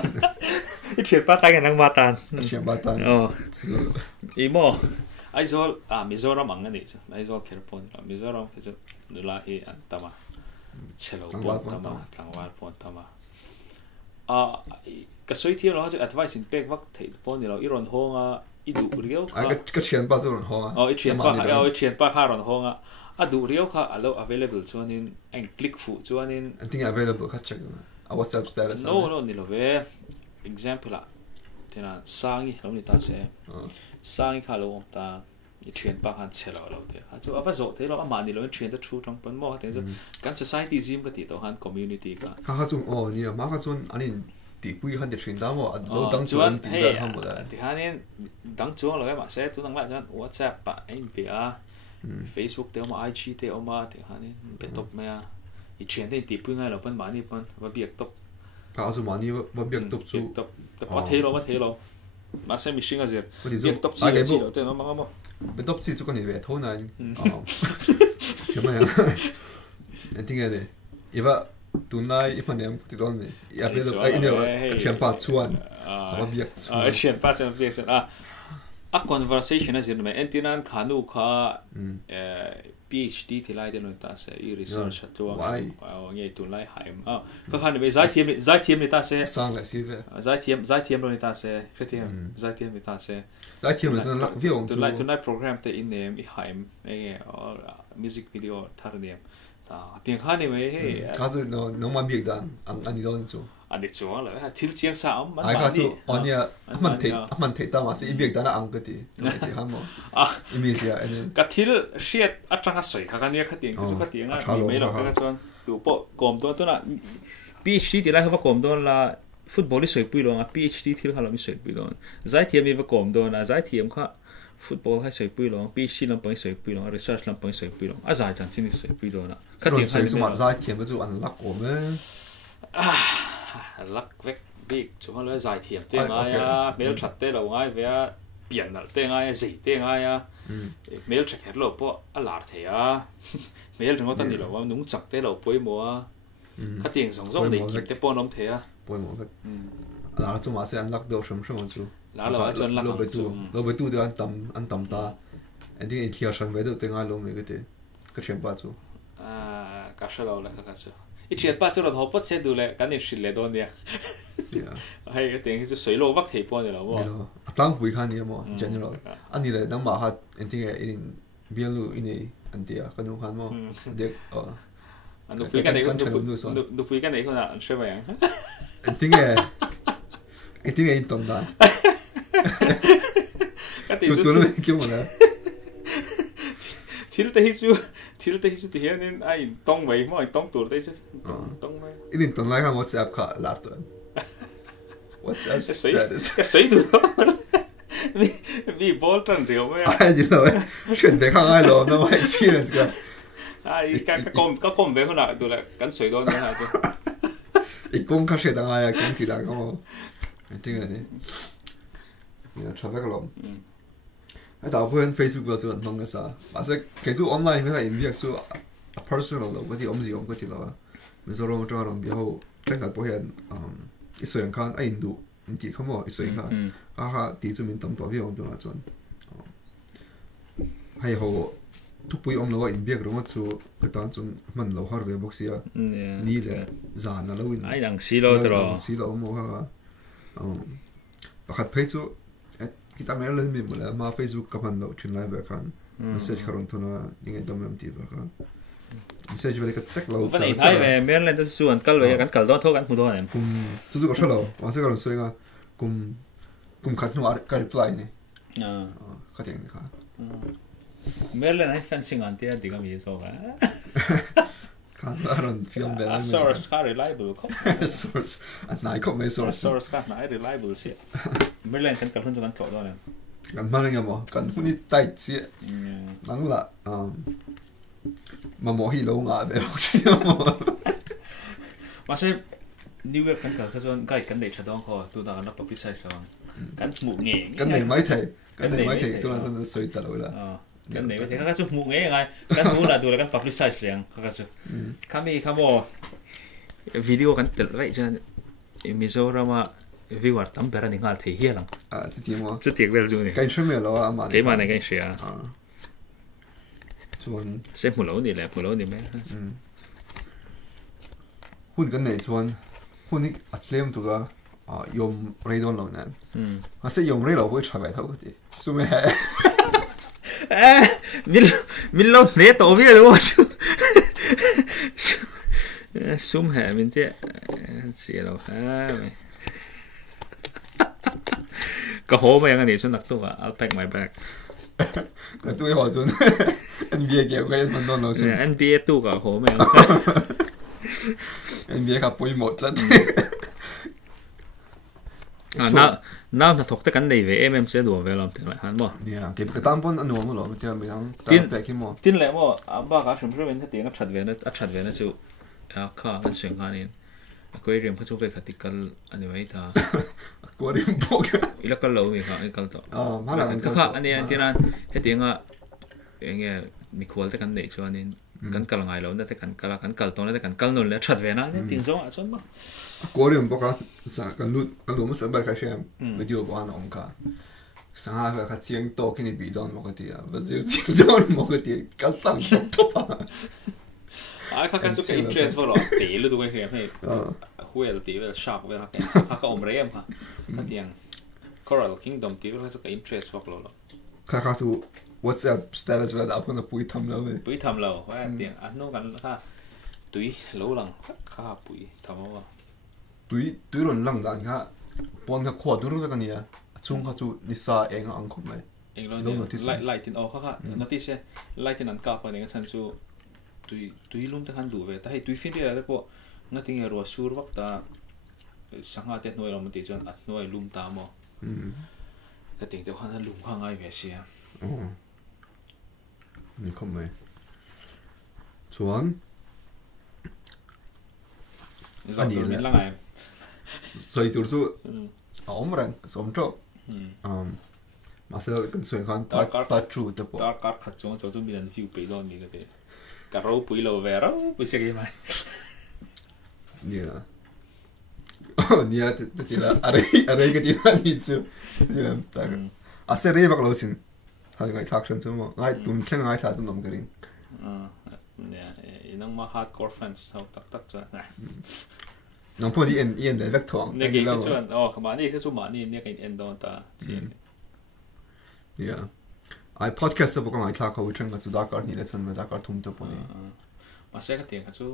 I chen pa tan nang ma tan I mo ai zol Mizoram ang ani ai zol kerpon Mizoram ke jo nula hi an tama chelo pon tama tangwal pon tama ka soi thi lo ha advice in pek wak thei pon ni lo I ron honga I du riau ka chen pa zo ron honga I chen pa ha ron honga a du riau kha alo available chuanin ang click fu chuanin I think available kha check a WhatsApp status no ni lo ve example a tena sangi lo ni ta se sangi kha lo ta I chen pa han chelo lo te ha chu aba zo te lo ama ni lo chen da thu tang pon mo te so kan society zim ka ti to han community ka ha chu ni ma ka chun anin ti pui han de thin da mo lo dang chuan ti da ham mo da ti hanin dang chuang lo ma se tu nang la chuan WhatsApp pa in pe a Facebook te ma IG te ma ti hanin pe top me a อีเชียนได้ตีพึ่งไงเราเป็นหมานี่เป็นว่าเบียกตบเอาสมานี่ว่าเบียกตบจูแต่พอเทเรามาเส้นมิชิงก็จะเบียกตบจีเราเต้นน้องมั้งเป็นตบจีจุกันนี่เว้ยเท่านั้นใช่ไหมอันที่ไงเนี่ยอีว่าตุนไล่อีพันเนี่ยติดตอนนี้อย่าไปดูไอ้เนี่ยกับเชียนป้าชวนว่าเบียกชวนเชียนป้าจะเบียกชวนconversation นะสิเนี่ยเอ็นที่นั่นขานูขาPhD ที่ไล่เดินตาเสีย research ตัวงี้ตุนไล่หายก็ขันไปใจเทียมในตาเสียสร้างเลยสิเว้ยใจเทียมในตาเสียแค่เทียมใจเทียมในตาเสียใจเทียมเลยจนลักวิวตุนไล่โปรแกรมแต่อินเนมอีหายไอ้music video ท่าเดียมเตียงข้านี่เว้ยข้าจะน้องมาเบียกดันอันนี้โดนจูอันนี้ชัวร์เลยทิลเชียงสาวไอ้ข้าจะอันเนี้ยมันเทตามาสิอีเบียกดันอังกฤษตัวไหนที่ข้ามอ่ะอีมีเสียอันนี้ก็ทิลเชียดอัตราสวยข้ากันเนี้ยข้าเตียงคือข้าเตียงอ่ะมีไม่หรอกข้าชวนดูโปกลมตัวน่ะ PhD ที่ไรเขาบอกกลมตัวละฟุตบอลที่สวยปุยลงอ่ะ PhD ที่เขาเราไม่สวยปุยลงใจเทียมมีว่ากลมตัวนะใจเทียมข้าฟุตบอลให้สวยปุยลง PhD ลำปางสวยปุยลง research ลำปางสวยปุยลงอาจารย์จริงๆสวยปุยลงนะข้าเตียงให้สมัครใจเทียมก็จะอันลักผมลักเวกบิ๊กช่วงนั้นใจเทียมเตียงไงอ่ะเมลชัดเตะเราไงเวียเปลี่ยนอะไรเตียงไงสีเตียงไงอ่ะเมลชัดแค่เราเพราะอะไรเทียเมลถึงว่าตอนนี้เราว่านุ่งจับเตะเราป่วยมัวข้าเตียงสองในกินเตะป้อนน้ำเทียป่วยมัวก็แล้วจุมาเสียอันลักเดียว什么จูแล้วเราจนลักเราไปตู้เดียวอันต่ำตาอันที่เที่ยวฉันไปดูเตียงไงลงเลยก็เตะก็เชื่อป้าจูก็เชื่อเราเลยก็เชื่ออีเชียป้าจูเราทบปัดเสียดูเลยกันเนี่ยสิเลยตอนเนี้ยให้ก็เตียงที่สวยโลวักเทียป้อนเลยเราว่าตั้งคุยข้านี้มั้ง general อันนี้เลยน้ำมาฮัดอันที่อินเบียลูอินอันเดียกันดูขันมั้งเด็กดูคุยกันไหนดูคุยกันไหนคนละใช่ไหมอันที่อินตอนนั้นตัวนู้นคิดว่าเนี่ยทีละที่จู่ที่เห็นนี่ไอ้ต้องไว้มั้งไอ้ต้องตัวได้ใช่ต้องไหมอินตอนแรกเขา WhatsApp ค่ะหลาดตัว WhatsApp status ก็สวยดูมีบอลตันเดียวไหมไอ้นี่เลยเช่นเด็กข้างไอ้เราน้อง experience กันไอ้ก็กลมไปคนละตัวละกันสวยโดนนะฮะอีกกงข้าเสียตังไอ้กงที่หลังก็จริงเลยนี่ชอบไปกันลมไอ้ดาวเพื่อน Facebook เราตัวน้องก็ซะมาสักแค่จู่ออนไลน์ไม่ได้อินเวียกจู่ personal เราก็ที่อมสิก็ที่เราไม่ส่งลงจ้าลงเดี๋ยวจังกับพวกเห็นอีส่วนข้างไอ้อินดูอินจีเขาบอกอีส่วนข้างฮะตีจุดมินตั้งตัวพี่องตัวนั้นจนให้เขาทุกปีอมเราอินเวียกเราก็จู่ก็ตอนจนมันเราฮาร์เวย์บ็อกซี่นี่แหละจานเราวินไอ้ดังซีโร่ตลอดซีโร่มั่วค่ะประคัดเพจจู่คิดว่าไม่เล่นมีหมดแล้วมา Facebook กับมันเราชินไลฟ์กันเมสเซจคาร์อนตัวน่ะยังไงต้องไม่ตีบ้างเมสเซจวันนี้ก็เซ็กเราวันนี้ไอ้เมื่อเล่นตัวส่วนกัลเลยกันกัลต้องเท่ากันหัวตัวเนี่ยจู่ก็ใช่เราวันเสาร์เราสวยงามกุมขัดหัวการรีプライเนี่ยขัดอย่างนี้ค่ะเมื่อเล่นไอ้แฟนซิงอันที่ดีก็มีโซ่กันข้าจะรันฟิล์มแบบนี้ source ค่า reliable ครับ source อันไหนก็ไม่ source ค่าไหน reliable สิเมื่อเล่นกันกับเพื่อนจะกันต่อด้วยเนี่ยกันมาเนี่ยมั้งกันคนนี้ไต่เสียนั่งละมาโมฮิโร่งาแบบนี้ว่าใช่นิวเวอร์กันกับเขาใกล้กันเด็กชาดองเขาตัวต่างกันรับพิเศษสองกันสมุกเงี้ยกันไหนไม่ถึงตัวนั้นสวยตลอดละกันไหนไม่ถึงเขาจะมุกเงี้ยไงกันมูน่ะดูแล้วกัน publicize เลี้ยงเขาจะเขามีเขาบอกวิดีโอกันติดไว้ใช่ไหมมีโซรามาวิวตั้มเปล่านี่งานที่เฮียหลังจุดที่เวลจูนี่กันช่วยไม่รู้อ่ะมันเกี่ยมันกันเสียชวนเส้นหัวเรานี่แหละหัวเรานี่ไหมหุ่นกันไหนชวนหุ่นนี่อัดเล่มตัวก็ยมเรดอนเราเนี่ยมาเสียยมเรดเราไม่ใช่แบบเท่ากันดิสู้ไม่ได้มิลเราเนี่ยตัวพี่รู้ว่าสู้ไม่ได้มินเจ้เสียเราก็โหมาอย่างนี้ฉันนักตัว I'll pack my bag ก็ตัวหัวจน NBA เกี่ยวกับมันโดนเราสิ NBA ตู้ก็โหมา NBA ขับไปหมดแล้วน้ำถกตะกันในเวเอ็มเสียดูเวลาถึงเลยฮันบ่เนี่ยเก็บกระตั้งปนอันนู้นมั้งหรอไม่ใช่ไม่ทั้งตั้งแต่ขี้หม้อทิ้งเลยมั้งบ้าก็สมมติเป็นที่เตียงอัดชัดเวนะจู่ ข้ากันเสียงข้านี่aquarium เขาจะไปขัดติกันอันนี้ไว้ตา aquarium พวกอีแล้วก็เรามีค่ะไอ้กันต่อมาแล้วข้าอันนี้ที่นั่นเฮ็ดยังอ่ะอย่างเงี้ยมีควอลแต่กันเด็กชวนนี่กันกลางไงเราแต่กันกลางกันกลตรงนั้นแต่กันกลนู่นแล้วชัดเวนะนี่ทิ้งโซ่ชนบ้าง aquarium พวกสังกันรู้มันสบายแค่เช่นวิดีโอบ้านองค์ค่ะสังหารเขาเจียงโตขึ้นในปีดอนมากทีอ่ะว่าจะเจียงดอนมากทีกันตั้งทุบอ่ะข้ากันสุดอินเทรสว่าหรอตีหรือตัวเหี้ยให้หัวตีว่าชาร์กเวลาแกนข้าก็อมเรียมค่ะข้าเตียง Coral Kingdom ตีว่าสุดอินเทรสว่าหรอข้าสู้ WhatsApp status เวลาอัพกันปุยทำแล้วเลยปุยทำแล้วว่าเตียงอันนู้นกันข้าตุยรู้หลังข้าปุยทำว่าตุยหล่นหลังด่านข้าปอนข้าขวดดูรู้กันเนี่ยช่วงข้าจู่นิสาเองอังคมเลยเองเราเนี่ยไล่ตินเอาข้าnotice ไล่ตินอันกับคนเองฉันสู้ตุยลุ่มแต่ขันดูเว้ยแต่ให้ตุยฟินที่อะไรก็งั้นทิ้งรัวสูรวักตาสังหารเต็ดหน่วยเรามันติดจนอัดหน่วยลุ่มตามอ่ะก็ทิ้งแต่ขันลุ่มข้างไงเว้ยเสียนี่คมเลยส่วนอันนี้เป็นละไงใส่ตัวสู้อ๋อมันแรงสมโจ๊กมาเสือกันส่วนกันตัดจูแต่ปอการขัดจงจะต้องมีอันฟิวไปโดนนี่ก็ได้การรู้ปุยเราเวร่าปุยเชื่อกี่ไหมเนี่ยเนี่ยที่ละอะไรก็ที่ละนี่ซูเนี่ยแต่อาเซรีบักเราสินหายไงทักฉันจู่มั้งไงตุ้มเข่งไงชาจุนน้ำกระดิ่งเนี่ยน้องมา hardcore fans เขาตักจ้ะน้องพูดที่เอ็นเลยเล็กทองเนี่ยกี่ชวนขมานี่คือสุ่มมานี่เนี่ยกี่เอ็นโดนตาเนี่ยไอ้ podcast พวกมันไอ้ทักเขาวิจังกันจุดดักการนี่เลสันมาดักการทุ่มตัวปุ่นนี่มาเช็คกันเตียงกันจู่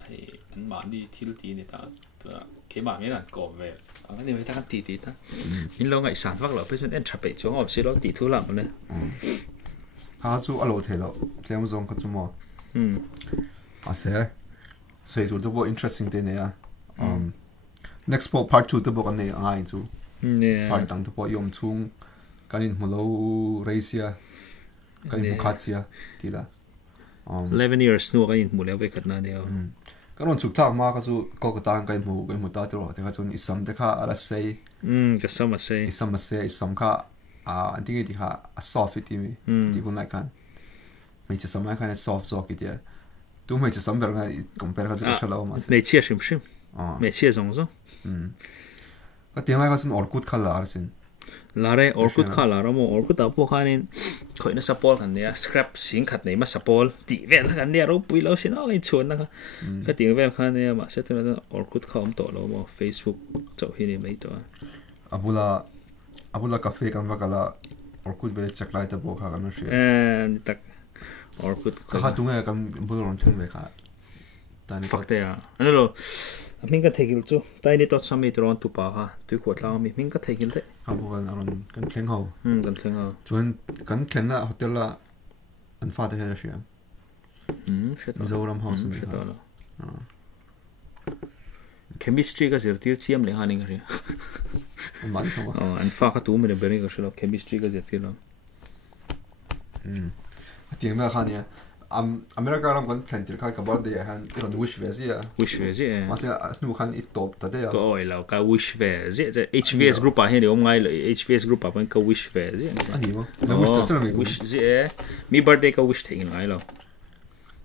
ไอ้อันมานี่ทิลตีนี่ตาตัวเคมาไม่นานก่อนเว้ยอันนี้ไม่ทักกันตีท่ามินลงไอ้สารวักเราไปจนเอ็นทับไปจงเอาสิเราตีทุลังมันเลยเขาจู่อโลเทลเทมซงเขาจู่มั้งอาเซ่ใส่ตัวตัว interesting ตัวเนี่ยnext part 2ตัวกันเนี่ยง่ายจู่part ตั้งตัวยมชุ่งกันอินมาโลเรเซียกันอินมุขเซียทีละ11 years นู่นกันอินหมดแล้วไปขนาดเดียวก็นอนสุกท้ายมากก็จู่ก็กระต่างกันหมู่ตาตัวแต่ก็จนอิสมแต่ข้าอะไรเซ่ก็สมัยอิสมข้าอันที่ที่ข้า soft ที่มีที่คุณไล่กันไม่จะสมัยข้าเนี่ย soft จอกที่ตัวไม่จะสมัยกันcompareข้าจู่ก็เฉลามาไม่เชื่อชิมไม่เชื่อสงสัยก็เดี๋ยวไม่ก็ส่วนออร์กุดข้าลาร์สินลาเร่ออร์กุดข้าลาร์มั้งออร์กุดเอาพวกข้านี่คอยน่าสปอลกันเนี่ยสครับสิงขัดไหนมาสปอลตีเวลกันเนี่ยเราปุยเราสินะไอ้ชวนนะครับก็ตีเวลข้าเนี่ยมาเสร็จแล้วออร์กุดข้าผมต่อแล้วมั้ง Facebook เจ้าที่นี่ไม่ต่ออาบุลากาแฟกันว่ากันละออร์กุดเวลเช็คไลท์จะบอกข้ากันนะเชียนี่ตักออร์กุดข้าตรงไหนกันบุลร้อนเช่นไรค่ะฟักเตะอันนั้นเรามิงก็เทกิลจู่แต่นี่ตัวสามีตัวร้อนตุปะค่ะตัวขวดเหล้ามีมิงก็เทกิลเลยครับพวกกันอารมณ์กันเข่งเขากันเข่งเขาส่วนกันเข่งน่ะโฮเทลละอันฟ้าเตะได้เชียวมิโซรัมเฮาส์มีค่ะchemistry ก็เสียที่เชี่ยมเลยฮะนี่ก็เชียวมันเข้ามาอันฟ้าก็ตัวไม่ได้เบรกก็เชียว chemistry ก็เสียที่เราที่นี่มาค่ะเนี่ยอเมริกาเราคนแข่งที่เขาบอกได้ฮันที่เราwish visa มาเสียหนูคันอีตบแต่เดียวก็โอ้ยเราก็ wish visa จะ HVS group อ่ะเห็นเดี๋ยวผมไงเลย HVS group อ่ะเป็นก็ wish visa อันนี้มั้งแล้ว wish จะไม่ wish มี birthday ก็ wish ถึงไงเรา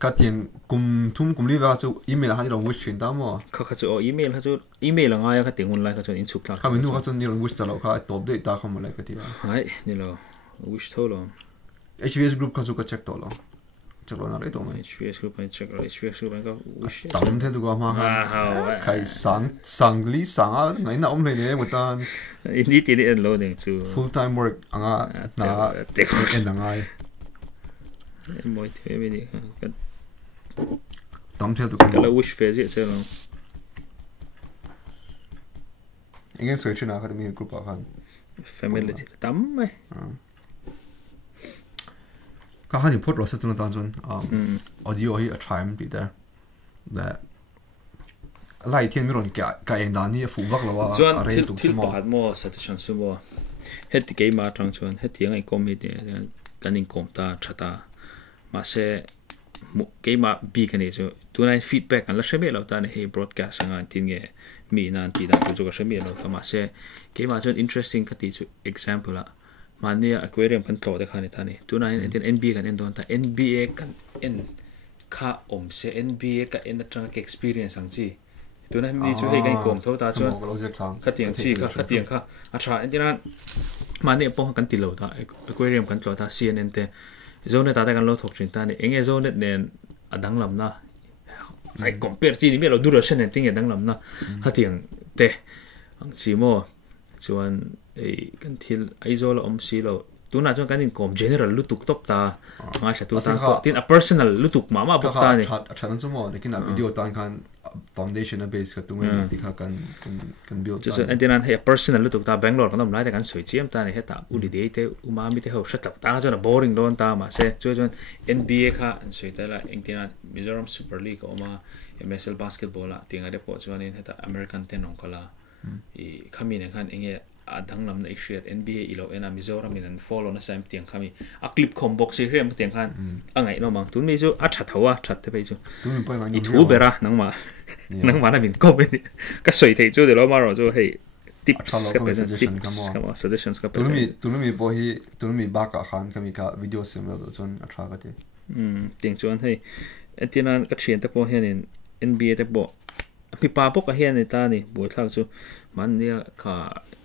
ก็ที่กุมทุ่มรีบว่าจะอีเมลให้เรา wish ถึงตามมั้งเขาจะอีเมลไงก็ถึงคนไลน์ก็จะอินสุขลักเขาไม่รู้เขาจะนี่เรา wish แต่เราเขาตบได้ตาเขาหมดเลยก็ที่ว่าใช่นี่เรา wish เท่าเรา HVS group เขาจะก็เช็คตัวเราจักรวาลอะไรตัวมั้ย HVS group เป็นจักร HVS group เป็นก็ตามเท่าตัวมาใครสังลีสังอะไรน่ะเลยเนี่ยหมดตอนนี่ที่นี่ loading to full time work อ่ะน่ะเอ็นยังไงมวยเทไม่ดีก็ตามเท่าตัวก็เรา wish phase เสร็จแล้วเองสวยชินะเขาจะมีกลุ่มอ่ะ family ตามไหมก็ฮันพูดเราสักตัวตอนจนaudio ให้ attract ดีแต่ไล่เทียนไม่รู้แกเองด้านนี้ฟูบักแล้วว่าอะไรตุกที่มาหัดมั่วสัตว์ชนสุวเฮ็ดที่เกี่ยมาทางชนเฮ็ดที่ยังไงก็มีเดียกันอิงคอมตาชัตตามาเส cái mà bi cái này cho tụi này feedback anh là xem biết lâu ta này hay broadcast sang anh tin nghe mi nan ti đã tụi cho xem biết lâu mà sẽ cái mà cho interesting cái tí example là mà nia aquarium kan to de khani thani tụi này tin NBA kan endon ta NBA kan en kha sẽ NBA ka en trang cái experience sang chi tụi này mi cho hay cái com thâu ta cho khát tiếng chi khát tiếng kha acha en tin mà nia po kan ti lâu ta aquarium kan to ta CNN te zone ta kan lo thok trin ta ni enge zone nen adang lam na ai compare chi ni me lo duration en ting adang lam na ha tiang te ang chi mo chuan ei kan thil ai zo lo si lo tuna chuan kan in com general lutuk top ta nga sha tu ta tin a personal lutuk mama bok ta ni chan chu mo lekin a video tan kan foundation a base ka tu ngai ti kha kan build so antinan he personal lutuk ta bangalore kan lai ta kan soi chiam ta ni he ta uli de te umami te ho shat ta chuan boring don ta ma se chuan NBA kha an soi ta la antinan Mizoram Super League oma MSL basketball la tinga de po chuan in he ta American tenong kala I khami ne khan enge adang lam na ishriat NBA E.L.H Mizoram in follow na sam tiang khami a clip com box hi rem tiang khan angai no mang tun mi chu a that hawa that te pe chu I thu bera nang ma na min ko be ka soi thei chu de lo ma ro chu hei tips ka pe tips ka suggestions ka pe tunumi bo hi tunumi ba ka khan kami ka video sim lo chon a tha ka te ting chuan hei etinan ka thien te po hian in NBA te po mi pa po ka hian ni ta ni boi thak chu man nia kha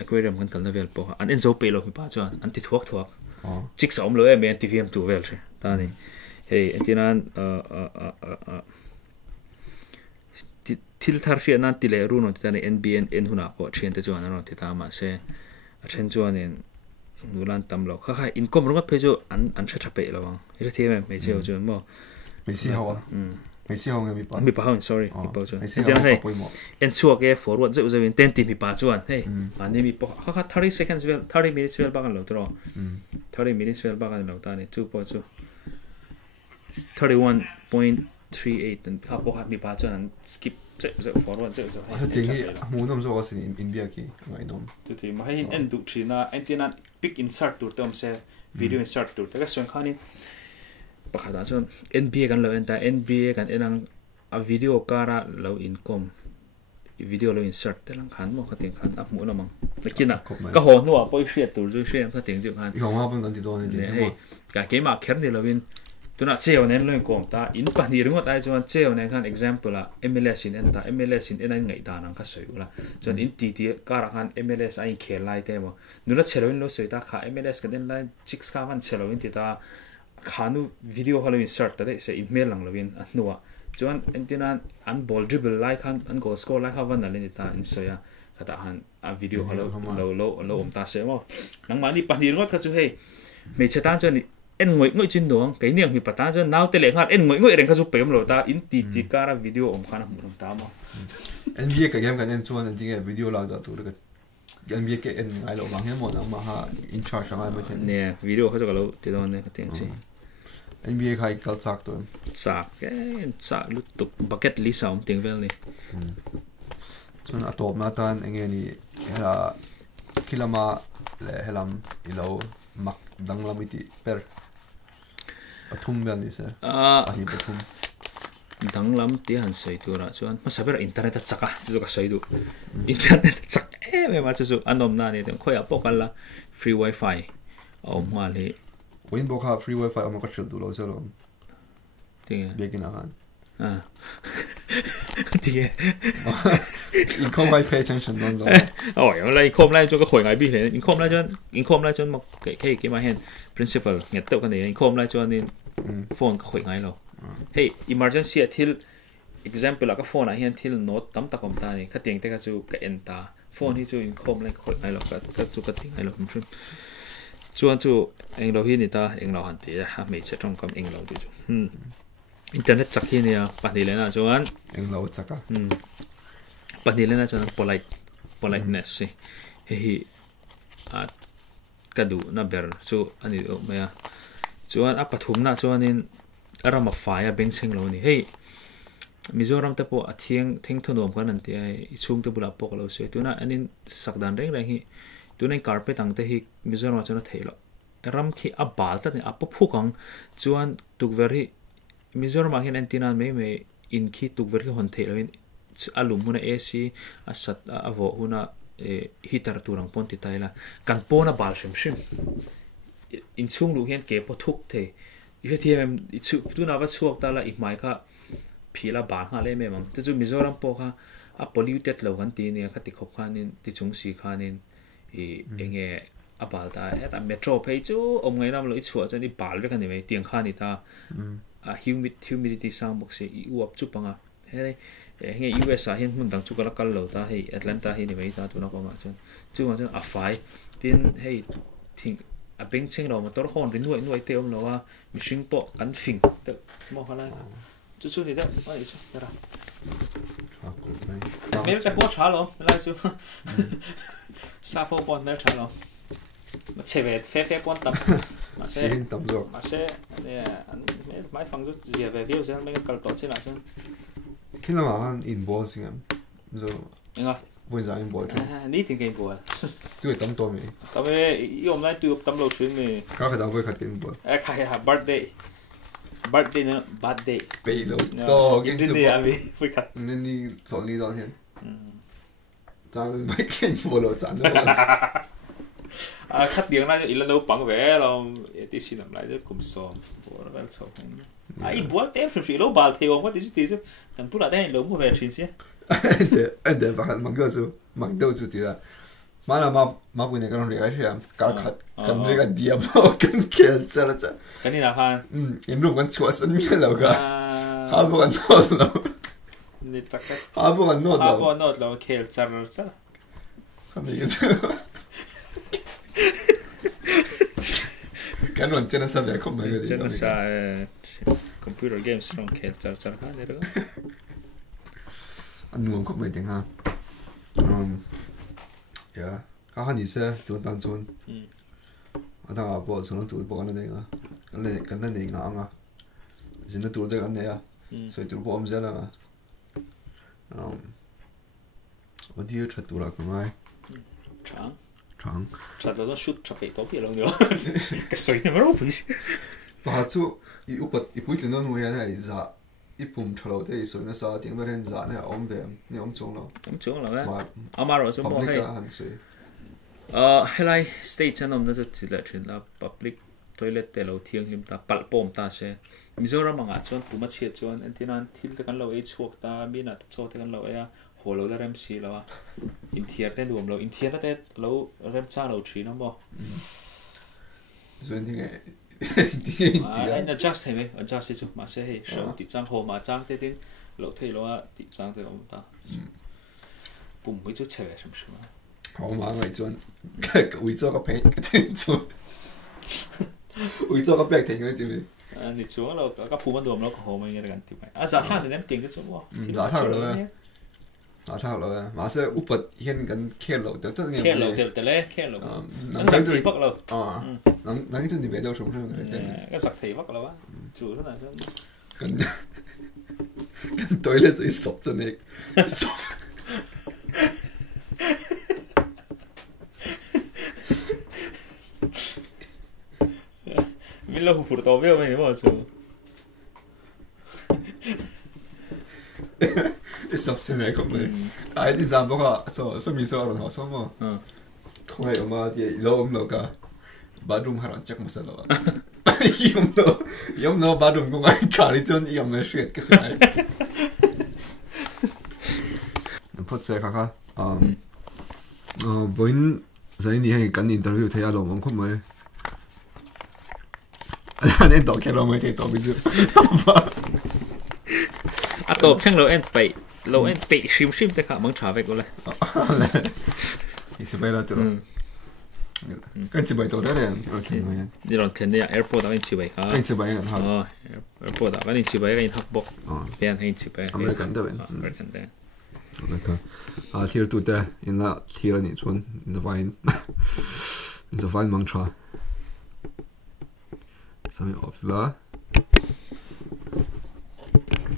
aquarium kan kal na vel po an enzo pe lo mi pa chuan an ti thuak chik som lo em TVM tu vel che ta ni hey entinan thil thar hria nan ti le ru no ti ta ni NBN en huna po thien te chuan no ti ta ma se a then chuan in nulan tam lo kha income ronga phe chu an tha tha pe lo wang ira the me che chuan mo me si hawa me si hawa mi pa sorry mi pa chuan entinan hey en chuak e forward zeu zeu in 10 ti mi pa chuan hey ani mi po kha 30 seconds vel 30 minutes vel ba kan lo tro 30 minutes vel ba kan lo ta ni chu po chu 31.38 and ha po ha mi pa chuan skip zeu forward zeu ha ting hi mu nom zo sin in bia ki ngai nom tu ti ma hin en du thina entinan pick insert tur tom se video insert tur ta ka son khani pakha chuan NBA kan lo enta NBA kan enang a video kara lo income video lo insert te lang khan mo khating khan a mu na mang lekina ka ho no poi hriat tur ju hriam kha ting ju khan i homa bang kan ti do ni hey ka ke ma kher ni lovin tuna cheo nen lo kom ta in pa ni ringot ai chuan cheo nen khan example a MLS in enta MLS in enai ngai ta nang kha soi ula chuan in TEtea kara khan MLS ai khel lai te mo nula cheloin lo soi ta kha MLS ka den lai chicks ka van cheloin ti ta khanu video halo insert ta de se email lang lovin a nuwa chuan entina an ball dribble lai khan an goal score lai kha van na le ta in soya kata han a video halo lo om ta se mo nang ma ni pa ni ngot kha chu hei me chetan chuan en ngoi chin dong cái niang mi pata chuan naw te le khan en ngoi reng kha chu pem lo ta in TEtea kara video om khan mu ta mo NBA ka game kan en chuan an tinge video lag da tu ka NBA ke en ngai lo mang he mo na ma ha in charge ngai ba the ne video kha chu ka lo te don ne ka teng chi NBA khai kal sak to sa lu tuk bucket list om ting vel ni chuan a top na tan enge ni hela kilama le helam ilo mak danglam iti per pathum vel ni se hi pathum danglam ti han sei tu ra chuan ma saber internet a chaka chu ka sei du internet chak me ma chu anom na ni ten khoya pokala free wifi om ma le Win boka free wifi om ka chil du lo zelo tinga begin ahan tinga in com I pay attention non lo oh yo lai com lai cho ka khoi ngai bi le in com lai chon ma ke ma hen principal nget to kan ni in com lai chon ni phone ka khoi ngai lo hey emergency athil example ka phone a hian thil note tam ta kom ta ni ka teng te ka chu ka enta phone hi chu in com lai ka khoi ngai lo ka chu ka ting ngai lo chuan chu eng lo hi ni ta eng lo han ti a me che thong kam eng lo ti chu internet chak hi nia pani le na chuan eng lo chaka pani le na chuan politeness hi a kadu na ber chu ani o me a chuan a pathum na chuan in arama faya beng cheng lo ni hey Mizoram te po a thing thunom kan an ti ai chum te bula pok lo se tuna anin sakdan reng hi tunai carpet ang te hi Mizoram chona theilo ram khi a bal ta ni a pu kang chuan tukver hi Mizoram ahin antina me in ki tukver ki honte lawin alum huna AC asat avo huna hitar turang pon titaila kan pona bal shim in chung lu hian ke pothuk the I TM chu tu na wa chuak ta la I mai kha phila ba nga le me mam te chu Mizoram po kha a polluted lo kan ti ne kha ti khop khanin ti chung si khanin I enge apal ta eta metro phei chu om ngai nam lo I chu cha ni bal ve kan ni me tiang kha ni ta a humidity sound box I uap chu panga he nge US a hian mun dang chu kala kal lo ta hei Atlanta hi ni me ta tu na pa ma chu ma chu a fai tin hei thing a beng cheng lo motor hon rin nuai te om lo wa machine po kan fing te mo hala chu ni da ai chu tara mel ka po cha lo la chu sa po pon mel cha lo ma chevet fe pon tam ma se tam zo ma se ne mai phang chu je ve view se me kal to china chen khi nào mà in ball sinh em rồi nga bây giờ in ball ni tin game ball tôi tắm to mi ta ve yom lai tu tam lo chhin ni các cái đó với khách in ball khai ha birthday no birthday bây lâu to cái gì à mi với khách nên đi chọn đi đó thiên chẳng mấy cái ball lo chẳng được khách tiếng này ít là đâu bằng vé lo tí xin làm lại cho cùng sòng ball nó sòng ai ball tem phải lâu ball theo không có tí chứ thằng tu là đây lâu mua về xin xí anh để bạn mang đâu chút tí là mà là mà bữa nay cái nó cái gì à cả khách cần cái diệp cần kia chứ là chứ cái này là ha em lúc còn chua sân miên lâu cả hà bộ còn nốt lâuนี่ตักhà bộ còn nốt lâu hà bộนอดเราเคลซาร์ซะ không biết cái nó trên nó sao vậy không mấy cái gì trên nó sao computer games trongเคลซาร์ฮะเนี่ยรู้anh nuông không mấy tiếng ha yeah các anh sẽ tụi tao chọn anh ta bảo số nó tụi bảo anh này à cái này ngang à xin nó tụi anh này à所以tụi bảo ông sẽ là 어디에 찾더라 그 말 장 찾아도 슛 잡에 또 비롱요 cái sợi nó đâu phải 바주 이 오빠 이 보이는 넌 왜야 이자 이쁨 철로 돼 있어 nó sao tiếng bên giả này ông về này ông chống là Hmar rồi số hay helai state channel nó chỉ là chuyện là public toilet te lo thiang lim ta pal pom ta se Mizoram anga chon puma chhe chon antinan thil te kan lo e chuak ta mina ta cho te kan lo e holo la rem si lo in thiar te duam lo in thiar te lo rem cha lo thri no mo zuen thing ai na just he me adjust chu ma se he so ti chang ho ma chang te tin lo thei lo a ti chang te om ta pum wi chu che shim shim好嘛咪轉會做個平做會做個平停嗰啲點你做咯個鋪滿度咁咯個好咪嘅กัน點啊咋睇你點定嘅做喎咋睇落啊咋睇落啊馬上烏拔顯緊開路就得嘅開路就得咧開路能實體北路能呢種啲咩都重新嘅個實體北路啊做咗嗱真跟對咧就要熟咗你熟Mila hupurto veo me mo chu. Exceptionnel comme ai di Zama ka so mi so ron so mo. Khoi ma di lo lo ka badum haran chak masala. Yom no badum ko ai ka ri chon yom na shit ka tai. Pot se ka ka boin zai ni hai kan interview thea lo mong khom mai. anh em đọc cái lo mới thấy đọc bây giờ à đọc chẳng lo em bị sim tới cả mong trả về rồi thì sẽ bay ra từ cái chỉ bay từ đó đấy ok đi rồi thì này airport đó anh chỉ bay anh chỉ bay hả airport đó anh chỉ bay cái anh học bốc bên anh chỉ bay American đó bên American đấy thì tụi ta in là thì là nhị chuan in the vine mong trả sao off là